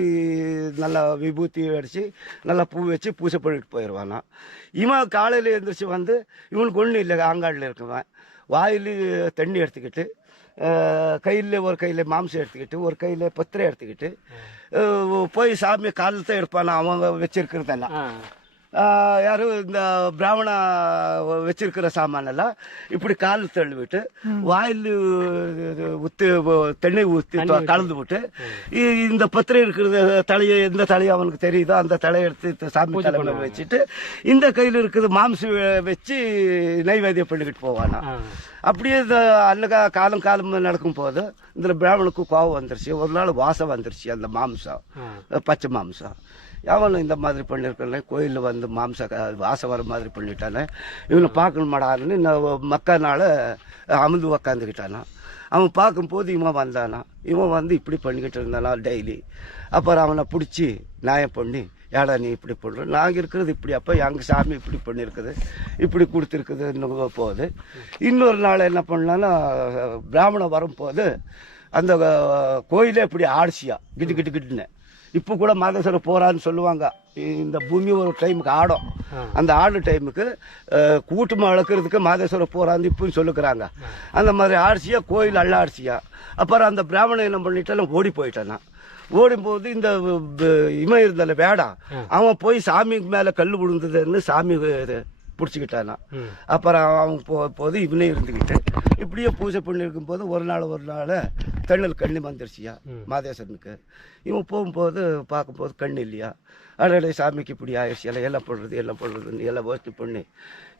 நல்லா விபூத்தி அடிச்சு நல்லா பூ வச்சு பூஜை பண்ணிட்டு போயிடுவானா. இவன் காலையில் எழுந்திரிச்சு வந்து இவனுக்கு ஒன்றும் இல்லை, ஆங்காடில் இருக்குவன் வாயில் தண்ணி எடுத்துக்கிட்டு ஒரு கையில் மாம்சம் எடுத்துக்கிட்டு ஒரு கையில் பத்திரை எடுத்துக்கிட்டு போய் சாமியை காலில் தான் எடுப்பானா. அவங்க வச்சிருக்கிறதெல்லாம் யாரும் இந்த பிராமண வச்சிருக்கிற சாமானெல்லாம் இப்படி கால் தள்ளி விட்டு வாயில் தண்ணி ஊற்றி கலந்து விட்டு இந்த பத்திரை இருக்கிற தலையை எந்த தலையை அவனுக்கு தெரியுதோ அந்த தலையை எடுத்து சாமி தலைமை வச்சுட்டு இந்த கையில் இருக்கிற மாம்சம் வச்சு நைவேத்தியம் பண்ணிக்கிட்டு போவானா. அப்படியே இந்த அன்னகா காலம் நடக்கும் போது இந்த பிராமணுக்கு கோவம் வந்துருச்சு. ஒரு நாள் வாசம் வந்துருச்சு அந்த மாம்சம், பச்சை மாம்சம். அவன் இந்த மாதிரி பண்ணிருக்கல, கோயிலில் வந்து வாசம் வர மாதிரி பண்ணிட்டானே, இவனை பார்க்கணுமாடான்னு மக்கனால அமுந்து உக்காந்துக்கிட்டானா. அவன் பார்க்கும்போது இவன் வந்தானா. இவன் வந்து இப்படி பண்ணிக்கிட்டு இருந்தானா டெய்லி. அப்புறம் அவனை பிடிச்சி நியாயம் பண்ணி, ஏடா நீ இப்படி பண்ணுற, நாங்கள் இருக்கிறது இப்படி, அப்போ எங்கள் சாமி இப்படி பண்ணியிருக்குது, இப்படி கொடுத்துருக்குதுன்னு போகுது. இன்னொரு நாள் என்ன பண்ணலான்னா, பிராமணன் வரும்போது அந்த கோயிலே இப்படி ஆடிச்சியா கிட்டுன்னு. இப்போ கூட மாதேஸ்வரர் போறான்னு சொல்லுவாங்க. இந்த பூமி ஒரு டைமுக்கு ஆடும். அந்த ஆடு டைமுக்கு கூட்டமாக வளர்க்கறதுக்கு மாதேஸ்வரர் போறான்னு இப்பவும் சொல்லுக்கிறாங்க. அந்த மாதிரி ஆடிச்சியா கோயில் அள்ளாடிச்சியா. அப்புறம் அந்த பிராமணன் என்ன பண்ணிட்டாலும் ஓடி போயிட்டானா. ஓடும்போது இந்த இம இருந்தால வேடா அவன் போய் சாமி மேல கல் விழுந்ததுன்னு சாமி பிடிச்சிக்கிட்டானா. அப்புறம் அவன் போது இவனே இருந்துக்கிட்டு இப்படியே பூஜை பண்ணிருக்கும் போது ஒரு நாள் கண்ணில் கண்ணி வந்துருச்சியா மாதேஸ்வரனுக்கு. இவன் போகும்போது பார்க்கும்போது கண்ணு இல்லையா. அடடே சாமிக்கு இப்படி ஆயிடுச்சு, எல்லாம் பண்ணுறதுன்னு எல்லாம் வச்சு பண்ணி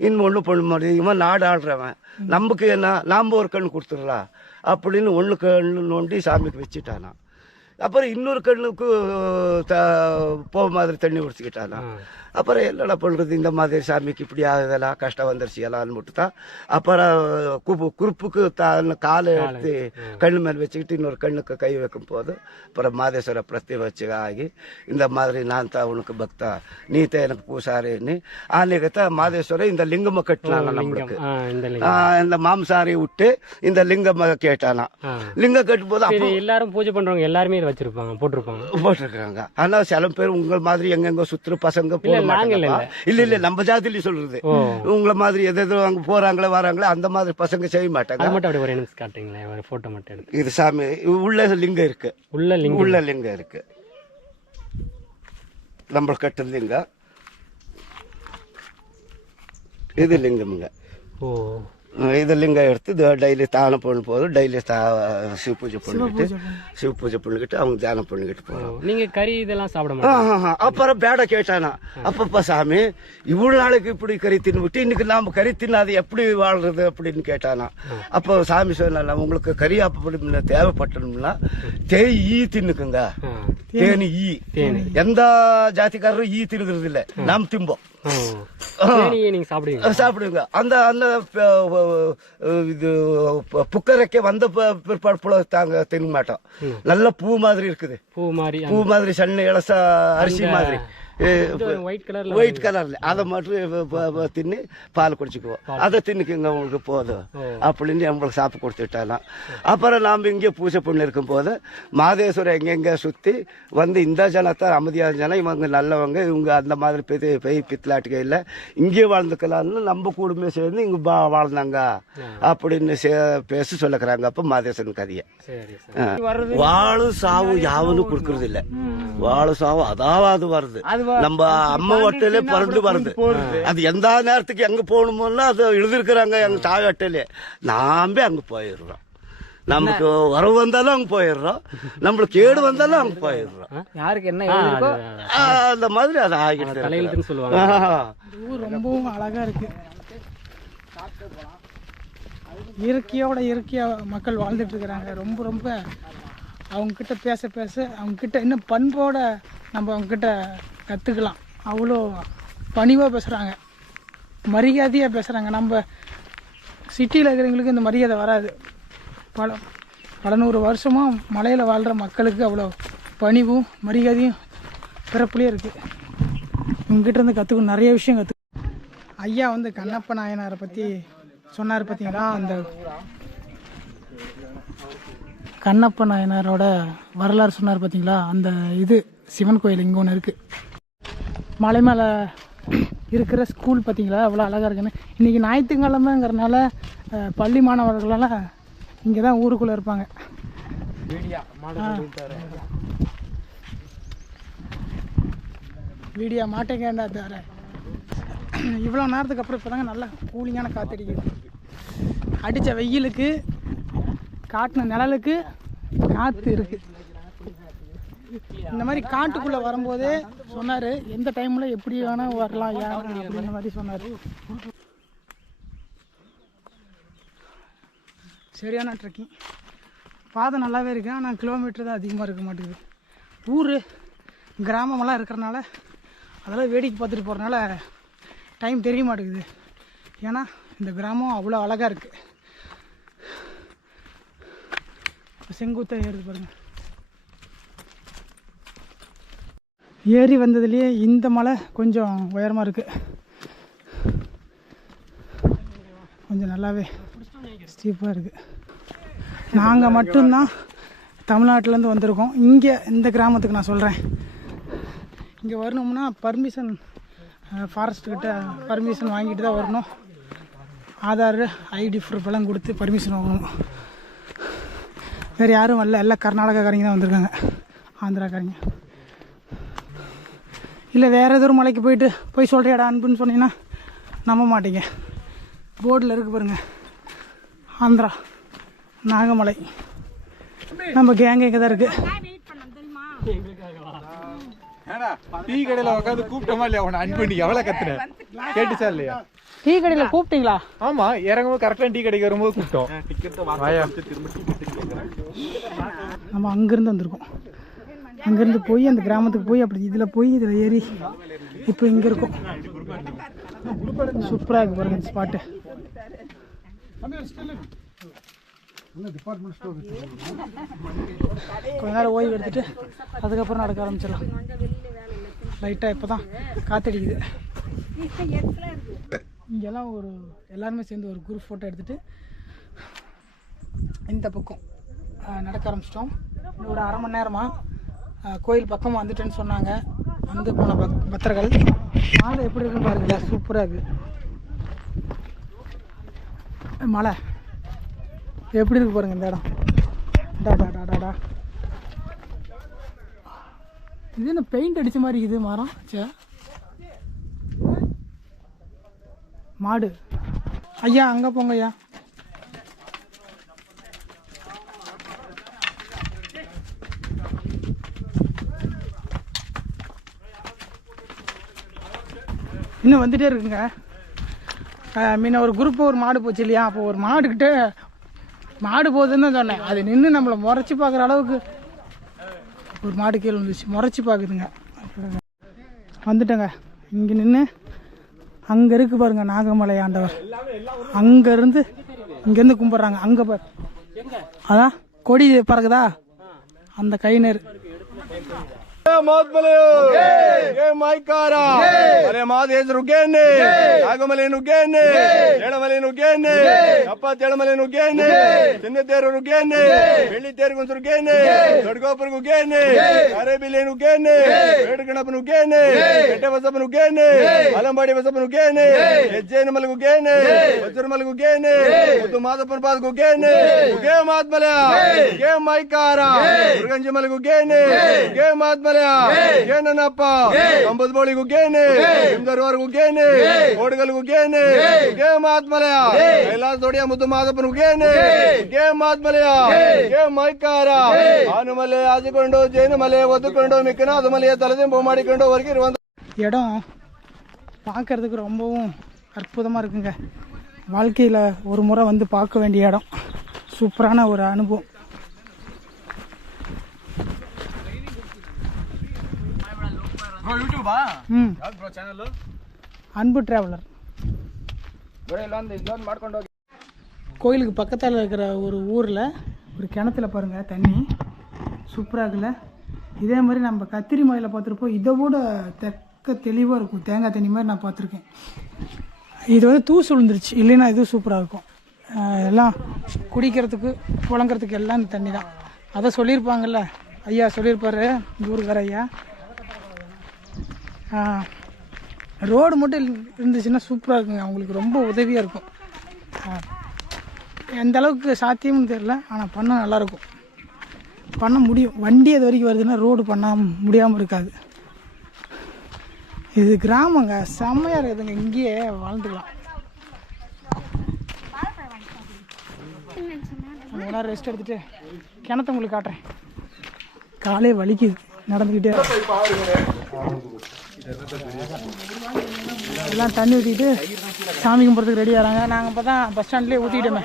இன்னும் ஒன்றும் பண்ண முடியாது. இவன் நாடு ஆடுறவன், நமக்கு என்ன நாம் ஒரு கண்ணு கொடுத்துடலாம் அப்படின்னு ஒன்று கண்ணு நோண்டி சாமிக்கு வச்சுட்டானா. அப்புறம் இன்னொரு கண்ணுக்கு போக மாதிரி தண்ணி குடிச்சுக்கிட்டானா. அப்புறம் என்னடா பண்ணுறது, இந்த மாதிரி சாமிக்கு இப்படி ஆகுதெல்லாம் கஷ்டம் வந்துருச்சு எல்லாம்னு மட்டும் தான். அப்புறம் குறுப்புக்கு காலை எடுத்து கண்ணு மேலே வச்சுக்கிட்டு இன்னொரு கண்ணுக்கு கை வைக்கும் போது அப்புறம் மாதேஸ்வர பிரத்தி வச்சு ஆகி இந்த மாதிரி நான் தான் உனக்கு பக்தா, நீ தான் எனக்கு பூசாரின்னு ஆன்மீகத்தை மாதேஸ்வரர் இந்த லிங்கம்மை கட்டினாங்க நம்மளுக்கு. இந்த மாம்சாரி விட்டு இந்த லிங்கம்மை கேட்டானா. லிங்கம் கட்டும் போது எல்லாரும் பூஜை பண்றவங்க எல்லாருமே வச்சிருப்பாங்க, போட்டிருக்காங்க. ஆனா சில பேர் உங்கள் மாதிரி எங்கெங்க சுத்துற பசங்க இல்ல நம்ம ஜாதியில சொல்றது. உங்களை மாதிரி எது அங்க போறாங்களே வராங்களே அந்த மாதிரி பசங்க செய்ய மாட்டாங்க. இது சாமி உள்ள லிங்கம் இருக்கு, உள்ள லிங்கம் இருக்கு, நம்ம கட்டு லிங்கம். இது லிங்கம்ங்க. இது லிங்கம் எடுத்து டெய்லி தானம் பண்ணும் போது டெய்லி சிவ பூஜை பண்ணிக்கிட்டு அவங்க தியானம் பண்ணிக்கிட்டு போறோம். நீங்க கறி இதெல்லாம் சாப்பிட மாட்டீங்க. அப்புறம் பேட கேட்டானா, அப்பப்பா சாமி இவ்வளவு நாளைக்கு இப்படி கறி தின்னுவிட்டு இன்னைக்கு நாம கறி தின்னாது எப்படி வாழ்றது அப்படின்னு கேட்டானா. அப்போ சாமி சொன்னா, உங்களுக்கு கறி அப்படி தேவைப்பட்டணும்னா தேய் ஈ தின்னுக்குங்க. தேனி ஈ எந்த ஜாதிக்காரரும் ஈ தின்னுக்கிறது இல்லை, நாம் திம்போம். நீங்க சாப்பிடுவீங்க? சாப்பிடுங்க. அந்த அந்த இது புக்கரைக்க வந்த பிற்பாடு புல தாங்க தின்ன மாட்டோம். நல்ல பூ மாதிரி இருக்குது. பூ மாதிரி சன்ன இலசா அரிசி மாதிரி ஒயிட் கலர்ல அதை மட்டும் தின்னு பால் குடிச்சுக்குவோம். அதை தின்னுக்குங்க உங்களுக்கு போதும் அப்படின்னு நம்மளுக்கு சாப்பிட்டு கொடுத்துட்டாலாம். அப்புறம் நாம் இங்கே பூஜை பண்ணி இருக்கும் போது மாதேஸ்வரர் எங்கெங்க சுற்றி வந்து இந்த ஜனத்தான் அமைதியான ஜனம், இவங்க நல்லவங்க, இவங்க அந்த மாதிரி பெய் பித்தலாட்டுக்க இல்லை, இங்கே வாழ்ந்துக்கலாம்னு நம்ம குடும்பமே சேர்ந்து இங்கே வாழ்ந்தாங்க அப்படின்னு பேசி சொல்லுக்கிறாங்க. அப்போ மாதேஸ்வரன் கதையை வாழு சாவு யாவனும் கொடுக்கறது இல்லை. வாழு சாவு அதாவது வருது, நம்ம அம்மா வட்டையிலே பிறந்து வருது. அது எந்த நேரத்துக்கு எங்க போகணுமோன்னா அது எழுதிருக்கிறாங்க எங்க தாய் வட்டையிலே. நாம அங்க போயிடுறோம். நமக்கு வரவு வந்தாலும் அங்க போயிடுறோம், நம்மளுக்கு கேடு வந்தாலும் அங்க போயிடுறோம். யாருக்கு என்ன அந்த மாதிரி அது ஆகிட்டு சொல்லுவாங்க. ஊர் ரொம்பவும் அழகா இருக்கு. இயற்கையா மக்கள் வாழ்ந்துட்டு இருக்கிறாங்க. ரொம்ப ரொம்ப அவங்கக்கிட்ட பேச பேச அவங்கக்கிட்ட இன்னும் பண்போட நம்ம அவங்கக்கிட்ட கற்றுக்கலாம். அவ்வளோ பணிவாக பேசுகிறாங்க, மரியாதையாக பேசுகிறாங்க. நம்ம சிட்டியில் இருக்கிறவங்களுக்கு இந்த மரியாதை வராது. பல நூறு வருஷமாக மலையில் வாழ்கிற மக்களுக்கு அவ்வளோ பணிவும் மரியாதையும் பிறப்புலேயே இருக்குது. இவங்ககிட்ட இருந்து கற்றுக்கணும், நிறைய விஷயம் கற்றுக்கணும். ஐயா வந்து கண்ணப்ப நாயனாரை பற்றி சொன்னார் பார்த்தீங்களா? அந்த கண்ணப்ப நாயனாரோட வரலாறு சொன்னார் பார்த்தீங்களா? அந்த இது சிவன் கோயில் இங்கே ஒன்று இருக்குது. மலை மேலே இருக்கிற ஸ்கூல் பார்த்தீங்களா அவ்வளோ அழகாக இருக்குன்னு. இன்றைக்கி ஞாயிற்றுக்கிழமைங்கிறனால பள்ளி மாணவர்களெல்லாம் இங்கே தான் ஊருக்குள்ளே இருப்பாங்க. வீடியோ மாட்டேங்கேண்டா தவிர இவ்வளோ நேரத்துக்கு அப்புறம் இப்போ தாங்க நல்லா கூலிங்கான காற்றடிக்குது. அடித்த வெயிலுக்கு காட்டின நிழலுக்கு காற்று இருக்குது. இந்த மாதிரி காட்டுக்குள்ளே வரும்போதே சொன்னார், எந்த டைமில் எப்படி வேணால் வரலாம் ஏன் அப்படின்ற மாதிரி சொன்னார். சரியான ட்ரெக்கிங். பாதை நல்லாவே இருக்குது, ஆனால் கிலோமீட்டர் தான் அதிகமாக இருக்க மாட்டேங்குது. ஊர் கிராமமெல்லாம் இருக்கிறனால அதெல்லாம் வேடிக்கை பார்த்துட்டு போகிறனால டைம் தெரிய மாட்டேங்குது. ஏன்னா இந்த கிராமம் அவ்வளோ அழகாக இருக்குது. செங்குத்தாக ஏறுது பாருங்கள். ஏறி வந்ததுலேயே இந்த மலை கொஞ்சம் உயரமாக இருக்குது, கொஞ்சம் நல்லாவே ஸ்டீப்பாக இருக்குது. நாங்கள் மட்டும்தான் தமிழ்நாட்டிலேருந்து வந்திருக்கோம். இங்கே இந்த கிராமத்துக்கு நான் சொல்கிறேன், இங்கே வரணும்னா பர்மிஷன் ஃபாரஸ்ட்டுக்கிட்ட பர்மிஷன் வாங்கிட்டு தான் வரணும். ஆதார் ஐடி ப்ரூஃப் எல்லாம் கொடுத்து பர்மிஷன் வாங்கணும். வேறு யாரும் வரல, எல்லாம் கர்நாடகாக்காரங்க தான் வந்திருக்காங்க, ஆந்திராக்காரங்க. இல்லை வேறு ஏதோ ஒரு மலைக்கு போய் சொல்கிறியாடா அன்புன்னு சொன்னீங்கன்னா நம்ப மாட்டீங்க. போர்டில் இருக்குது பாருங்கள், ஆந்திரா நாகமலை. நம்ம கேங்க இங்கே தான் இருக்குது. டீ கடையில உட்காந்து கூப்பிட்டோமா இல்லையா உன அன்பு? எவ்வளவு கத்துன கேட்டுச்சா இல்லையா? டீ கடையில் கூப்பிட்டீங்களா? ஆமா, இறங்கும்போது கரெக்டா டீ கடைக்கு வரும்போது கூப்பிட்டோம். நம்ம அங்கேருந்து வந்திருக்கோம். அங்கேருந்து போய் அந்த கிராமத்துக்கு போய் அப்படி இதில் போய் இதில் ஏறி இப்போ இங்கே இருக்கோம். சூப்பராக இருக்குது பாருங்க இந்த ஸ்பாட்டு. கொஞ்ச நேரம் ஓய்வு எடுத்துட்டு அதுக்கப்புறம் நடக்க ஆரம்பிச்சிடலாம். லைட்டாக இப்போ தான் காற்றடிக்குது. இங்கெல்லாம் எல்லாருமே சேர்ந்து ஒரு குரூப் ஃபோட்டோ எடுத்துகிட்டு இந்த பக்கம் நடக்க ஆரம்பிச்சிட்டோம். ஒரு அரை மணி நேரமாக கோயில் பக்கமாக வந்துட்டேன்னு சொன்னாங்க. வந்து போன பக்தர்கள். மாலை எப்படி இருக்குன்னு பாருங்களா, சூப்பராக இருக்குது. மலை எப்படி இருக்கு பாருங்க இந்த இடம். டாடா இது என்ன பெயிண்ட் அடித்த மாதிரி இருக்குது மரம். சே மாடு. ஐயா அங்கே போங்க ஐயா. இன்னும் வந்துட்டே இருக்குங்க. முன்ன ஒரு குரூப்பு ஒரு மாடு போச்சு இல்லையா, அப்போ ஒரு மாடுக்கிட்ட மாடு போகுதுன்னு தான் சொன்னேன். அது நின்று நம்மளை முறைச்சி பார்க்குற அளவுக்கு ஒரு மாடு கீழே வந்துச்சு, முறைச்சி பார்க்குதுங்க. வந்துட்டேங்க. இங்கே நின்று அங்கே இருக்கு பாருங்க நாகமலை ஆண்டவர். அங்கேருந்து இங்கேருந்து கும்பிட்றாங்க. அங்கே பாரு, அதான் கொடி பறக்குதா அந்த கைநேர். ಮಾದೇಶ ನುಗ್ಗೇನೆ ನಾಗಮಲೆ ನುಗ್ಗೇನೆ ಏಳಮಲೆ ನುಗ್ಗೇನೆ ಎಪ್ಪತ್ತೇಳಮಲೆ ನುಗ್ಗೇನೆ ಚಿನ್ನತೇರು ನುಗ್ಗೇನೆ ಬೆಳ್ಳಿತೇರುಗೊಂದು ನುಗ್ಗೇನೆ ದೊಡ್ಡಗೋಪುರ ನುಗ್ಗೇನೆ ಅರೇಬಿಲೆ ನುಗ್ಗೇನೆ ಬೇಡುಗಣಪ ನುಗ್ಗೇನೆ ಗಡ್ಡೆ ಬಸಪ್ಪ ನುಗ್ಗೇನೆ ಅಲಂಬಾಡಿ ಬಸಪ್ಪ ನುಗ್ಗೇನೆ ಹೆಜ್ಜೇನ ಮಲೆ ನುಗ್ಗೇನೆ ವಜ್ರ ಮಲೆ ನುಗ್ಗೇನೆ ಮುದ್ದು ಮಾದಪ್ಪನ ಪಾದ ನುಗ್ಗೇನೆ ನುಗ್ಗೇ ಮಾತ್ಮಲ ನುಗ್ಗೇ ಮೈಕಾರ ಮುರುಗಂಜಿ ಮಲೆ ನುಗ್ಗೇನೆ ನುಗ್ಗೇ ಮಾತ್ಮಲ ಏನಪ್ಪ ಕಂಬದ ಬೋಳಿ ಗುಗ್ಗೇನೆ ನಿಮ್ದರ್ವರ್ ಗುಗ್ಗೇನೆ ಕೋಡಿಗಲ್ ಗುಗ್ಗೇನೆ ಗೇ ಮಾತ್ಮಲಯ ಕೈಲಾಸ ದೊಡಿಯ ಮುದ್ದು ಮಾದಪ್ಪನ ಗುಗ್ಗೇನೆ ಗೇ ಮಾತ್ಮಲಯ ಗೇ ಮೈಕಾರ ಆನುಮಲೆ ಆಸಿಕೊಂಡು ಜೇನುಮಲೆ ಒದ್ದುಕೊಂಡು ಮಿಕ್ಕನಾದ ಮಲೆಯ ತಲೆದಿಂಬು ಮಾಡಿಕೊಂಡು ಹೊರಗಿರುವಂತ இடம் பார்க்கறதுக்கு ரொம்பவும் அற்புதமாக இருக்குங்க. வாழ்க்கையில் ஒரு முறை வந்து பார்க்க வேண்டிய இடம். சூப்பரான ஒரு அனுபவம். அன்பு டிராவலர். கோயிலுக்கு பக்கத்தில் இருக்கிற ஒரு ஊரில் ஒரு கிணத்துல பாருங்கள் தண்ணி சூப்பராக இருக்குல்ல. இதே மாதிரி நம்ம கத்திரி மலையில் பார்த்துருப்போம். இதை விட தெக்க தெளிவாக இருக்கும். தேங்காய் தண்ணி மாதிரி நான் பார்த்துருக்கேன். இது வந்து தூசு விழுந்துருச்சு, இல்லைன்னா இது சூப்பராக இருக்கும். எல்லாம் குடிக்கிறதுக்கு புழங்கிறதுக்கு எல்லாம் இந்த தண்ணி தான். அதை சொல்லியிருப்பாங்கல்ல, ஐயா சொல்லியிருப்பாரு ஊருக்கார ஐயா. ரோடு மட்டும் இருந்துச்சுன்னா சூப்பராக இருக்குங்க. அவங்களுக்கு ரொம்ப உதவியாக இருக்கும். எந்த அளவுக்கு சாத்தியம்னு தெரியல, ஆனால் பண்ணால் நல்லாயிருக்கும். பண்ண முடியும். வண்டி அது வரைக்கும் வருதுன்னா ரோடு பண்ண முடியாமல் இருக்காது. இது கிராமங்க, செம்மையாக இருக்குதுங்க. இங்கேயே வாழ்ந்துக்கலாம். கொஞ்ச நேரம் ரெஸ்ட் எடுத்துகிட்டு கிணத்த உங்களுக்கு காட்டுறேன். காலே வலிக்குது நடந்துக்கிட்டே. எல்லாம் தண்ணி ஊற்றிட்டு சாமி கும்பிட்றதுக்கு ரெடி ஆகிறாங்க. நாங்கள் இப்போ தான் பஸ் ஸ்டாண்ட்லேயே ஊற்றிக்கிட்டோமே,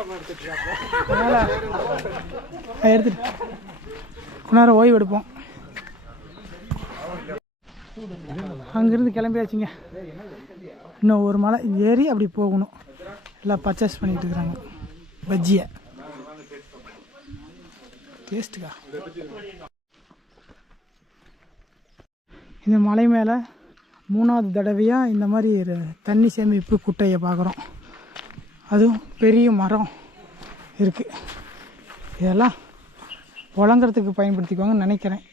அதனால் எடுத்துட்டு கொஞ்ச நேரம் ஓய்வு எடுப்போம். அங்கேருந்து கிளம்பியாச்சுங்க. இன்னும் ஒரு மலை ஏறி அப்படி போகணும். எல்லாம் பர்ச்சேஸ் பண்ணிட்டு இருக்கிறாங்க பஜ்ஜியை. டேஸ்ட்டுக்கா. இந்த மலை மேலே 3வது தடவையாக இந்த மாதிரி தண்ணி சேமிப்பு குட்டையை பார்க்குறோம். அதுவும் பெரிய மரம் இருக்குது. இதெல்லாம் புழங்கிறதுக்கு பயன்படுத்திக்குவாங்கன்னு நினைக்கிறேன்.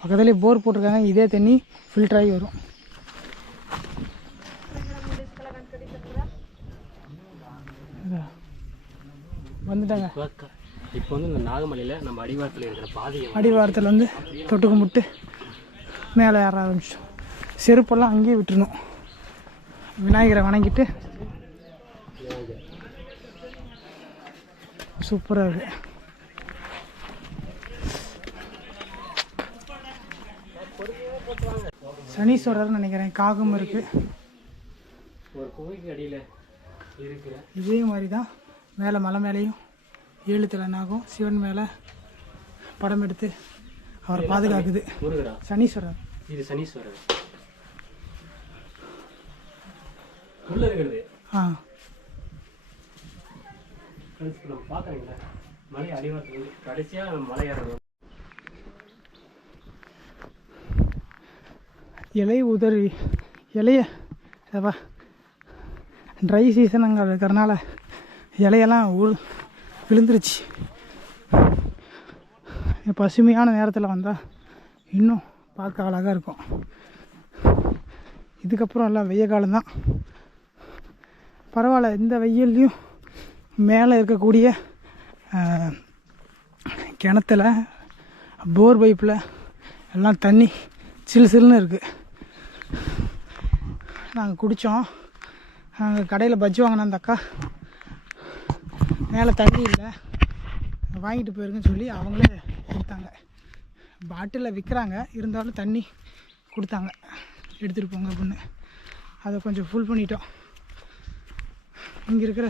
பக்கத்துலேயே போர் போட்டிருக்காங்க. இதே தண்ணி ஃபில்டர் ஆகி வரும். வந்துட்டாங்க. இப்போ வந்து இந்த நாகமலையில் நம்ம அடிவாரத்தில் இருக்கிற பாதையை அடிவாரத்தில் வந்து தொட்டு கும்பிட்டு மேலே ஏற ஆரம்பிச்சோம். செருப்பெல்லாம் அங்கேயே விட்டுருணும். விநாயகரை வணங்கிட்டு சூப்பராக இருக்கு. சனீஸ்வரர்னு நினைக்கிறேன். காகம் இருக்கு. ஒரு கோயிலுக்கு அடியில் இருக்கிற இதே மாதிரி தான் மேலே மலை மேலேயும் 7 தலை நாகம் சிவன் மேலே படம் எடுத்து அவரை பாதுகாக்குது. முருகரா? சனீஸ்வரர். இது சனீஸ்வரர் உள்ள இருக்கிறது. நம்ம பார்க்குறீங்களா மலை அடிவாரத்தில் கடைசியாக மலை ஏறணும். இலை உதறி இலைய ட்ரை சீசன் அங்கே இருக்கிறனால இலையெல்லாம் விழுந்துருச்சு. பசுமையான நேரத்தில் வந்தால் இன்னும் பார்க்க அழகாக இருக்கும். இதுக்கப்புறம் எல்லாம் வெய்ய காலம்தான். பரவாயில்ல, இந்த வெயில்லையும் மேலே இருக்கக்கூடிய கிணத்துல போர் பைப்பில் எல்லாம் தண்ணி சில்லு சில்லுன்னு இருக்குது. நாங்கள் குடித்தோம். நாங்கள் கடையில் பஜ்ஜி வாங்கின அந்த அக்கா மேலே தண்ணி இல்லை வாங்கிட்டு போயிருக்குன்னு சொல்லி அவங்களே கொடுத்தாங்க. பாட்டிலில் விற்கிறாங்க, இருந்தாலும் தண்ணி கொடுத்தாங்க எடுத்துகிட்டு போங்க அப்படின்னு. அதை கொஞ்சம் ஃபுல் பண்ணிட்டோம். இங்கே இருக்கிற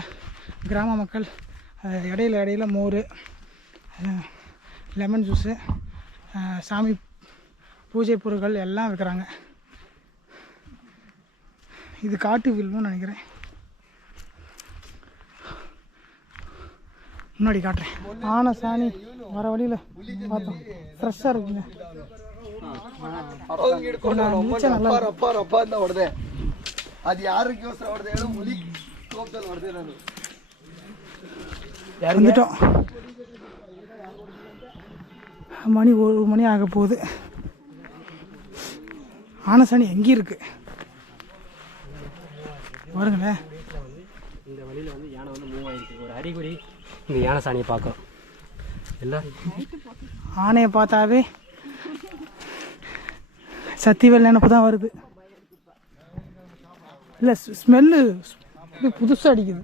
கிராம மக்கள் இடையில மோர், லெமன் ஜூஸு, சாமி பூஜை பொருட்கள் எல்லாம் விற்கிறாங்க. இது காட்டு வில்லுன்னு நினைக்கிறேன். முன்னாடி காட்டுறேன். ஆனை சாணி வர வழியில் பார்த்தோம். ஃப்ரெஷ்ஷாக இருக்குங்க. ಅದು ಯಾರಿಗೋಸ್ಕರ ಹೊಡೆದೆ ಹೇಳು ಮುಲಿ ಕೋಪದಲ್ಲಿ ಹೊಡೆದೆ ನಾನು வந்துட்டோம். மணி 1 மணி ஆக போகுது. ஆனசாணி எங்கே இருக்கு பாருங்களேன். இந்த வழியில் வந்து யானை வந்து மூவ் ஆகிருக்கு. ஒரு அறிகுறி இந்த யானை சாணியை பார்க்கும். எல்லாரும் ஆனையை பார்த்தாவே சத்திவேல் நினப்பு தான் வருது. இல்லை ஸ்மெல்லு புதுசாக அடிக்குது.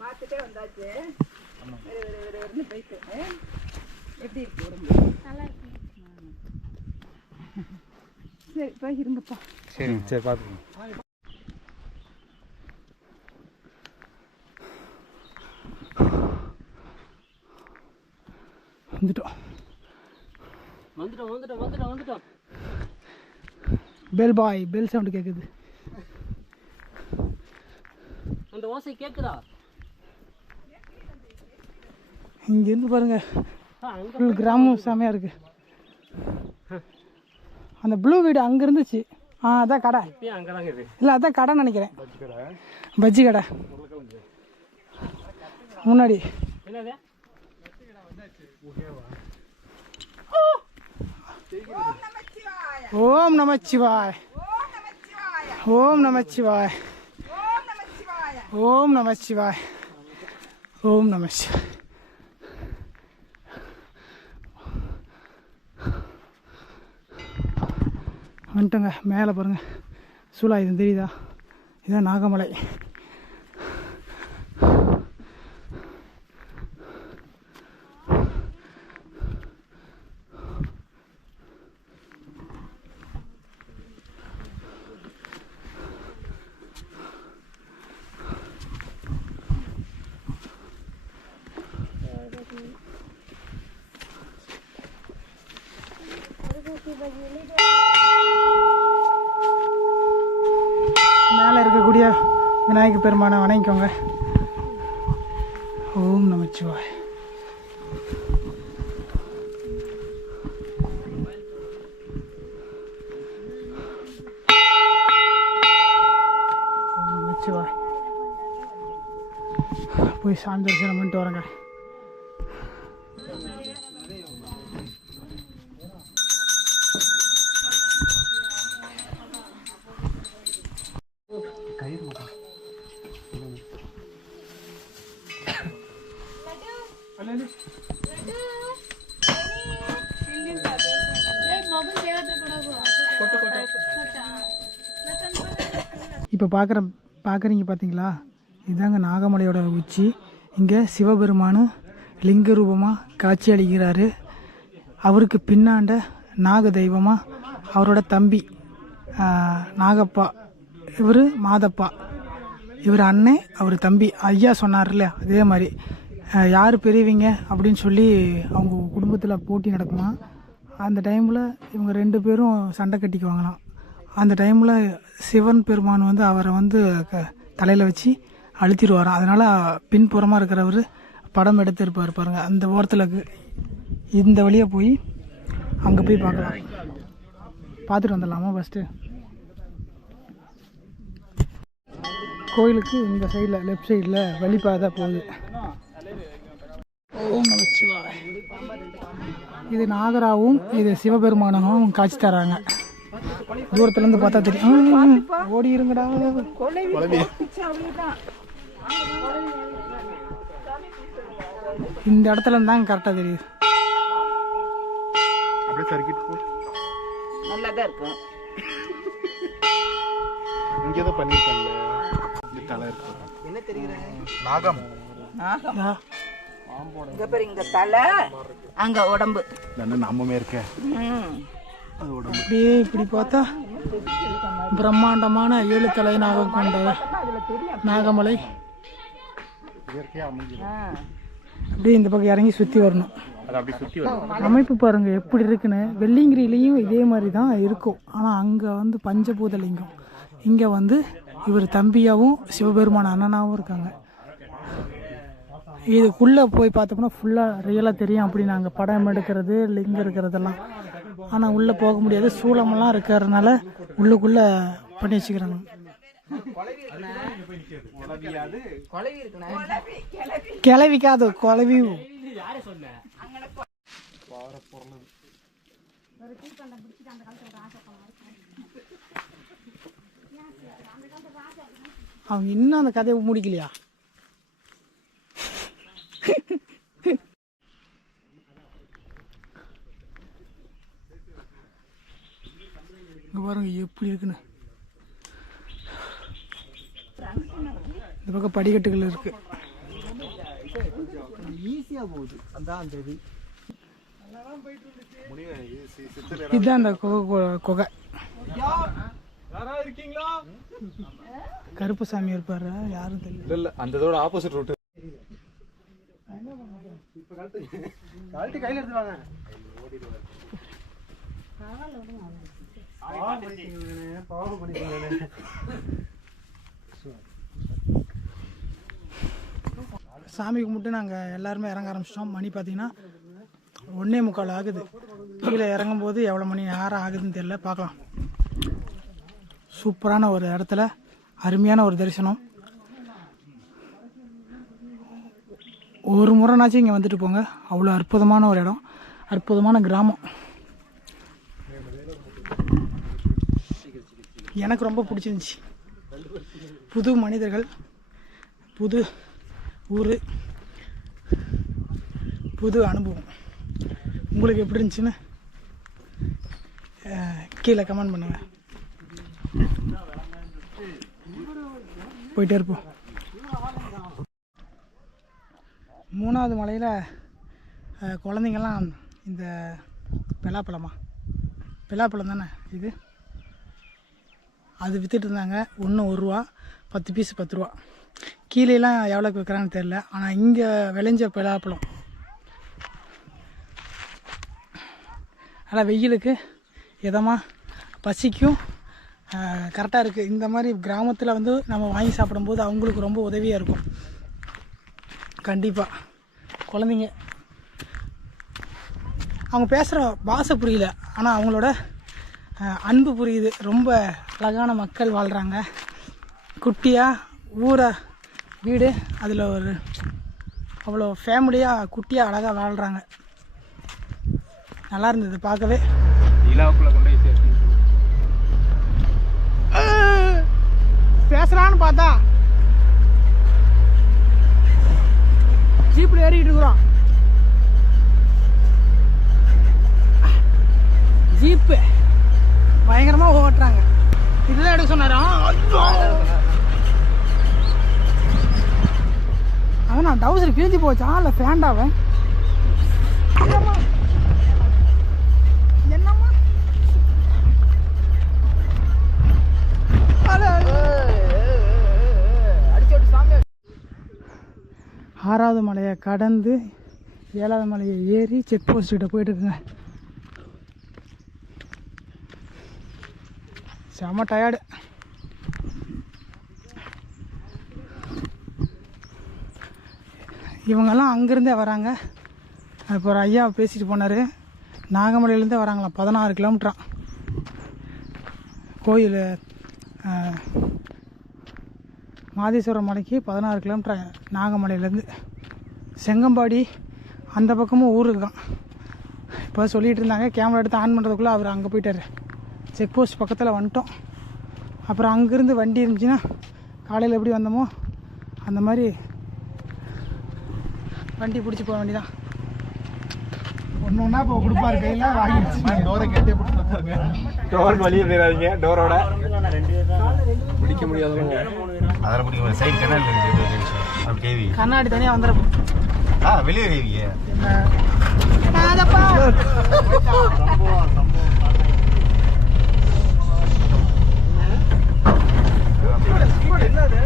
பார்த்துட்டே வந்தாச்சு. போயிட்டு எப்படி இருக்கு உடம்பு? நல்லா இருக்கு. சரி போய் இருங்கப்பா. சரி சரி பார்த்துக்கோங்க. வந்துட்டோம். வந்துட்டோம். பெல் பாய், பெல் சவுண்டு கேட்குது. அந்த ஓசை கேட்குதா? இங்கேருந்து பாருங்க, ஃபுல் கிராமம் செமையாக இருக்குது. அந்த ப்ளூ வீடு அங்கே இருந்துச்சு. அதான் கடை. அங்கே தாங்க இது. இல்லை அதான் கடைன்னு நினைக்கிறேன். பஜ்ஜி கடை முன்னாடி. என்னது? ஓம் நமச்சிவாய், ஓம் நமச்சிவாய், ஓம் நமச்சிவாய், ஓம் நமச்சிவாய். வந்துட்டோங்க. மேலே பாருங்கள், சூலாயுதம் தெரியுதா? இதுதான் நாகமலை. மேலே இருக்கக்கூடிய விநாயகர் பெருமானை வணங்கிக்கோங்க. ஓம் நமச்சிவாய். ஓம் நமச்சிவாய். போய் சாமி தரிசனம் பண்ணிட்டு வரேங்க. இப்போ பார்க்குறீங்க பார்த்தீங்களா, இதுதாங்க நாகமலையோட உச்சி. இங்கே சிவபெருமானு லிங்க ரூபமாக காட்சி அளிக்கிறாரு. அவருக்கு பின்னாண்ட நாக தெய்வமாக அவரோட தம்பி நாகப்பா, இவர் மாதப்பா, இவர் அண்ணன், அவர் தம்பி. ஐயா சொன்னார்ல, அதே மாதிரி யார் பெரியவங்க அப்படின்னு சொல்லி அவங்க குடும்பத்தில் போட்டி நடக்குமா. அந்த டைமில் இவங்க 2 பேரும் சண்டை கட்டிக்குவாங்களாம். அந்த டைமில் சிவன் பெருமான் வந்து அவரை வந்து தலையில் வச்சு அழுத்திடுவாராம். அதனால் பின்புறமாக இருக்கிறவர் படம் எடுத்துருப்பார் பாருங்கள். அந்த ஓரத்தில் இந்த வழியாக போய் அங்கே போய் பார்க்கலாம். பார்த்துட்டு வந்துடலாமா? ஃபஸ்ட்டு கோயிலுக்கு இந்த சைடில் லெஃப்ட் சைடில் வழிபாதை போகுது. ஓம் நமச்சிவாய். இது நாகராவும் இது சிவபெருமானும் காட்சி தராங்க. தூரத்துலேருந்து பார்த்தா தெரியும். ஓடி இருங்கடா. இந்த இடத்துல இருந்தாங்க கரெக்டாக தெரியுது. அப்படியே சர்க்கிட் போ. நல்லா தான் இருக்கும். இங்கே தான் பண்ணிருக்கல. இந்த தலை இருக்கு. என்ன தெரியுது? நாகம். இங்க பாரு, இங்க தலை, அங்க உடம்பு. நம்மமே இருக்க. அப்படியே இப்படி பார்த்தா பிரம்மாண்டமான 7 தலை நாகம் கொண்ட நாகமலை. அப்படியே இந்த பக்கம் இறங்கி சுற்றி வரணும். அது அப்படி சுற்றி வரும். அமைப்பு பாருங்கள் எப்படி இருக்குன்னு. வெள்ளிங்கிரிலையும் இதே மாதிரி தான் இருக்கும். ஆனால் அங்கே வந்து பஞ்சபூத லிங்கம், இங்கே வந்து இவர் தம்பியாகவும் சிவபெருமான அண்ணனாகவும் இருக்காங்க. இதுக்குள்ளே போய் பார்த்தோம்னா ஃபுல்லாக ரியலாக தெரியும். அப்படி நாங்கள் படம் எடுக்கிறது லிங்கம் இருக்கிறதெல்லாம். ஆனால் உள்ளே போக முடியாது, சூளமெல்லாம் இருக்கிறதுனால உள்ளுக்குள்ளே பண்ணி வச்சுக்கிறாங்க. கிளவிக்காது குழவி. அவங்க இன்னும் அந்த கதையை முடிக்கலையா? இங்க பாருங்க எப்படி இருக்குன்னு. இந்த பக்கம் படிக்கட்டுகள் இருக்கு. ஈஸியா போகுது. அதான் அந்த இது. இதுதான் அந்த குகை. கருப்புசாமி இருப்பாரு, யாரும் தெரியல. இல்ல அந்த இதோட ஆப்போசிட் ரூட். கையில எடுத்துவாங்க. சாமி கும்பிட்டு நாங்கள் எல்லாருமே இறங்க ஆரம்பிச்சிட்டோம். மணி பார்த்தீங்கன்னா 1:45 ஆகுது. கீழே இறங்கும்போது எவ்வளோ மணி நேரம் ஆகுதுன்னு தெரியல, பார்க்கலாம். சூப்பரான ஒரு இடத்துல அருமையான ஒரு தரிசனம். ஒரு முறைனாச்சும் இங்கே வந்துட்டு போங்க. அவ்வளோ அற்புதமான ஒரு இடம், அற்புதமான கிராமம். எனக்கு ரொம்ப பிடிச்சிருந்துச்சி. புது மனிதர்கள், புது ஊர், புது அனுபவம். உங்களுக்கு எப்படி இருந்துச்சுன்னு கீழே கமெண்ட் பண்ணுங்க. போயிட்டே இருப்போம். 3வது மலையில் குழந்தைங்கள்லாம் இந்த பலாப்பழம் தானே இது, அது விற்றுட்டு இருந்தாங்க. ஒன்று 1 ரூபா, 10 பீஸ் 10 ரூபா. கீழேலாம் எவ்வளோக்கு விற்கிறாங்கன்னு தெரில. ஆனால் இங்கே விளைஞ்ச பலாப்பழம் நல்லா வெயிலுக்கு இதமாக பசிக்கும் கரெக்டாக இருக்குது. இந்த மாதிரி கிராமத்தில் வந்து நம்ம வாங்கி சாப்பிடும்போது அவங்களுக்கு ரொம்ப உதவியாக இருக்கும். கண்டிப்பாக குழந்தைங்க அவங்க பேசுகிற பாஷை புரியல, ஆனால் அவங்களோட அன்பு புரியுது. ரொம்ப அழகான மக்கள் வாழ்கிறாங்க. குட்டியாக ஊரை வீடு, அதில் ஒரு அவ்வளோ ஃபேமிலியாக குட்டியாக அழகாக வாழ்கிறாங்க. நல்லா இருந்தது பார்க்கவே. பேசுகிறான்னு பார்த்தா ஜீப்பில் ஏறிக்கிட்டு இருக்கிறோம். ஜீப்பு பயங்கரமாக ஓட்டுறாங்க. இதுதான் எடுக்க சொன்னாரா? அவன் நான் டவுசர் கிழிஞ்சு போச்சா இல்லை ஃபேண்டாவன் என்னம்மா? 6வது மலையை கடந்து 7வது மலையை ஏறி செக் போஸ்ட் கிட்ட போயிட்டு இருக்குங்க. செம்ம டயர்டு. இவங்கெல்லாம் அங்கேருந்தே வராங்க. இப்போ ஒரு ஐயா பேசிட்டு போனார். நாகமலையிலேருந்தே வராங்களாம். 16 கிலோமீட்டரா கோயில். மாதேஸ்வரம் மலைக்கு 16 கிலோமீட்டர் நாகமலையிலேருந்து. செங்கம்பாடி அந்த பக்கமும் ஊருக்கு தான். இப்போ சொல்லிகிட்டு இருந்தாங்க. கேமரா எடுத்து ஆன் பண்ணுறதுக்குள்ளே அவர் அங்கே போயிட்டார். செக் போஸ்ட் பக்கத்தில் வந்துட்டோம். அப்புறம் அங்கேருந்து வண்டி இருந்துச்சுன்னா காலையில் எப்படி வந்தோமோ அந்த மாதிரி வண்டி பிடிச்சி போக வேண்டியதான். ஒன்று ஒன்றா இப்போ கொடுப்பாரு கையில் வாங்கி டோரை கேட்டே பிடிச்சி டோருக்கு வெளியே போயிடாதீங்க. டோரோட பிடிக்க முடியாது. அதெல்லாம் பிடிக்க முடியாது. சைடு கண்ணாடி அப்படி கேவி கண்ணாடி தனியாக வந்துடும். வெளியே கேவிங்க. என்னது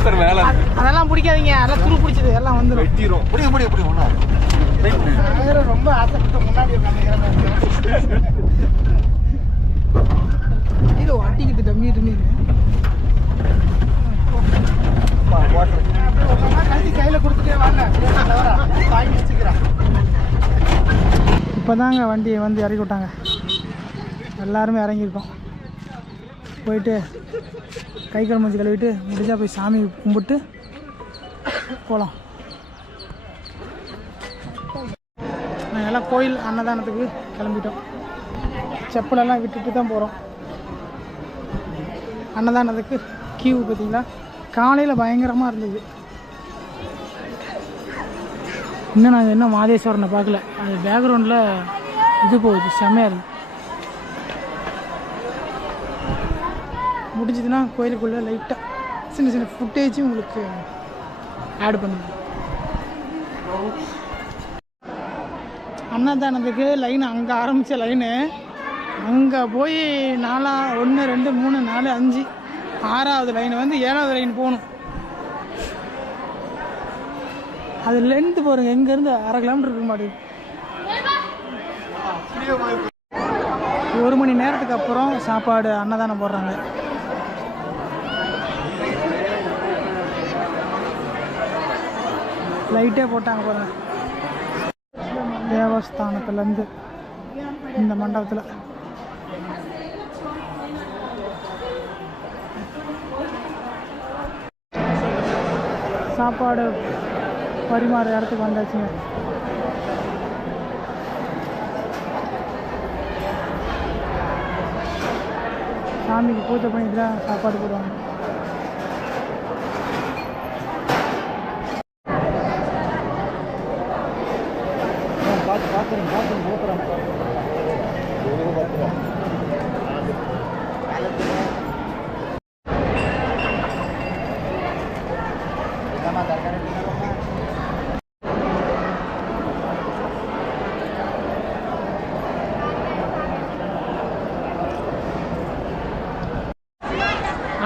சூப்பர் வேலை. அதெல்லாம் பிடிக்காதீங்க, அதெல்லாம் துரு பிடிச்சது எல்லாம் வந்துடும். வெட்டிரும். இப்படி ஒண்ணா ரொம்ப ஆசைப்பட்டு முன்னாடி உட்காந்துக்கிறேன். இது அட்டிக்கிட்டு டம்மி கையில் கொடுத்துட்டே வாங்க, வாங்கி வச்சுக்கிறேன். இப்போதாங்க வண்டியை வந்து இறக்கி விட்டாங்க. எல்லாருமே இறங்கியிருக்கோம். போயிட்டு கை கால் மூஞ்சி கழுவிட்டு முடிஞ்சா போய் சாமி கும்பிட்டு போகலாம். நாங்கள் எல்லாம் கோயில் அன்னதானத்துக்கு கிளம்பிட்டோம். செப்பலெல்லாம் விட்டுட்டு தான் போகிறோம். அன்னதானத்துக்கு கியூ பார்த்தீங்களா, காலையில் பயங்கரமாக இருந்தது. இன்னும் நாங்கள் இன்னும் மாதேஸ்வரனை பார்க்கல. அது பேக்ரவுண்டில் இது போகுது, செம்மையாக இருக்குது. முடிஞ்சதுன்னா கோயிலுக்குள்ளே லைட்டாக சின்ன சின்ன ஃபுட்டேஜும் உங்களுக்கு ஆட் பண்ணுங்க. அன்னதானத்துக்கு லைன் அங்கே ஆரம்பித்த லைனு அங்கே போய் 4 1 2 3 4 5 6வது லைன் வந்து 7வது லைன் போகணும். அது லென்த்து பாருங்க, எங்கேருந்து 1/2 கிலோமீட்டர் இருக்க மாட்டேங்குது. 1 மணி நேரத்துக்கு அப்புறம் சாப்பாடு அன்னதானம் போடுறாங்க. லைட்டே போட்டாங்க பாருங்க, தேவஸ்தானத்துலேருந்து இந்த மண்டபத்தில். சாப்பாடு பரிமாற இடத்துக்கு வந்தாச்சுங்க. சாமிக்கு பூஜை பண்ணிட்டு தான் சாப்பாடு போடுவாங்க.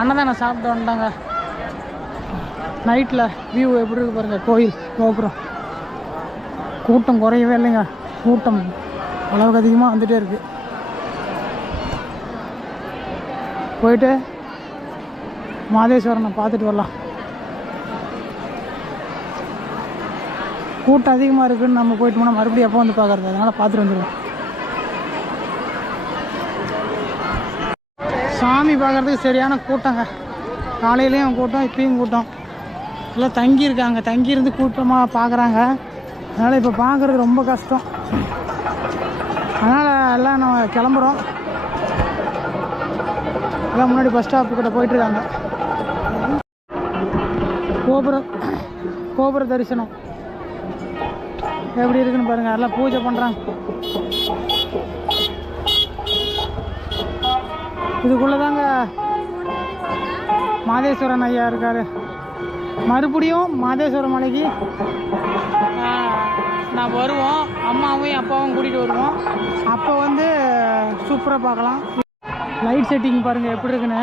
அன்னதானம் சாப்பிட்டு வந்துட்டாங்க. நைட்டில் வியூ எப்படி இருக்கு பாருங்கள், கோயில் கோபுரம். கூட்டம் குறையவே இல்லைங்க, கூட்டம் அளவுக்கு அதிகமாக வந்துகிட்டே இருக்குது. போயிட்டு மாதேஸ்வரனை பார்த்துட்டு வரலாம். கூட்டம் அதிகமாக இருக்குதுன்னு நம்ம போயிட்டு போனால் மறுபடியும் எப்போ வந்து பார்க்குறது, அதனால் பார்த்துட்டு வந்துடுவோம். சாமி பார்க்குறதுக்கு சரியான கூட்டங்க. காலையிலையும் கூட்டம், இப்பயும் கூட்டம். எல்லாம் தங்கியிருக்காங்க, தங்கியிருந்து கூட்டமாக பார்க்குறாங்க. அதனால் இப்போ பார்க்குறது ரொம்ப கஷ்டம். அதனால் எல்லாம் நம்ம கிளம்புறோம். எல்லாம் முன்னாடி பஸ் ஸ்டாப்புக்கிட்ட போயிட்டுருக்காங்க. கோபுர தரிசனம் எப்படி இருக்குன்னு பாருங்கள். எல்லாம் பூஜை பண்ணுறாங்க. இதுக்குள்ளே தாங்க மாதேஸ்வரன் ஐயா இருக்கார். மறுபடியும் மாதேஸ்வர மலைக்கு நான் வருவோம், அம்மாவையும் அப்பாவும் கூட்டிகிட்டு வருவோம். அப்போ வந்து சூப்பராக பார்க்கலாம். லைட் செட்டிங் பாருங்கள் எப்படி இருக்குன்னு,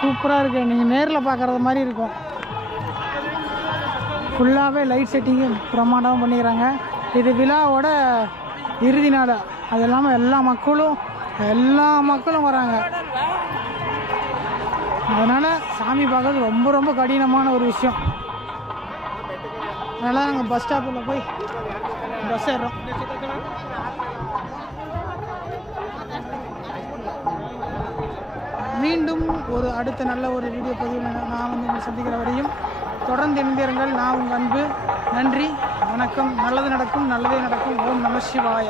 சூப்பராக இருக்குது. நீங்கள் நேரில் பார்க்குறது மாதிரி இருக்கும். ஃபுல்லாகவே லைட் செட்டிங்கு பிரமாண்டமாக பண்ணிக்கிறாங்க. இது விழாவோட இறுதி நாள். அது இல்லாமல் எல்லா மக்களும் வராங்க. அதனால் சாமி பார்க்கறது ரொம்ப ரொம்ப கடினமான ஒரு விஷயம். அதனால் நாங்கள் பஸ் ஸ்டாப்பில் போய் பஸ் ஏறுறோம். மீண்டும் ஒரு அடுத்த நல்ல ஒரு வீடியோ பதிவில் நான் வந்து உங்களை சந்திக்கிற வரையும் தொடர்ந்து இணைந்திருங்கள். நான் உங்கள் அன்பு. நன்றி, வணக்கம். நல்லது நடக்கும், நல்லதே நடக்கும். ஓம் நம சிவாய.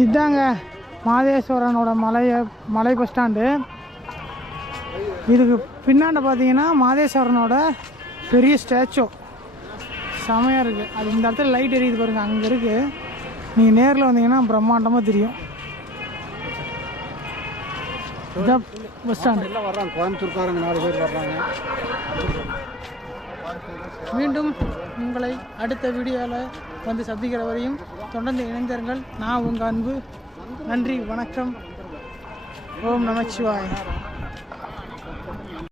இதுதாங்க மாதேஸ்வரனோட மலை பஸ் ஸ்டாண்டு. இதுக்கு பின்னாண்ட பார்த்தீங்கன்னா மாதேஸ்வரனோட பெரிய ஸ்டாச்சு செமையாக இருக்குது. அது இந்த இடத்துல லைட் எரியுது பாருங்கள், அங்கே இருக்குது. நீங்கள் நேரில் வந்தீங்கன்னா பிரம்மாண்டமாக தெரியும். இதுதான் பஸ் ஸ்டாண்டு. எல்லாம் வர்றாங்க, கோயம்புத்தூர்காரங்க 4 பேர் வர்றாங்க. மீண்டும் உங்களை அடுத்த வீடியோவில் வந்து சந்திக்கிற வரையும் தொடர்ந்து இணைந்தீர்கள். நான் உங்கள் அன்பு. நன்றி, வணக்கம். ஓம் நமச்சிவாய.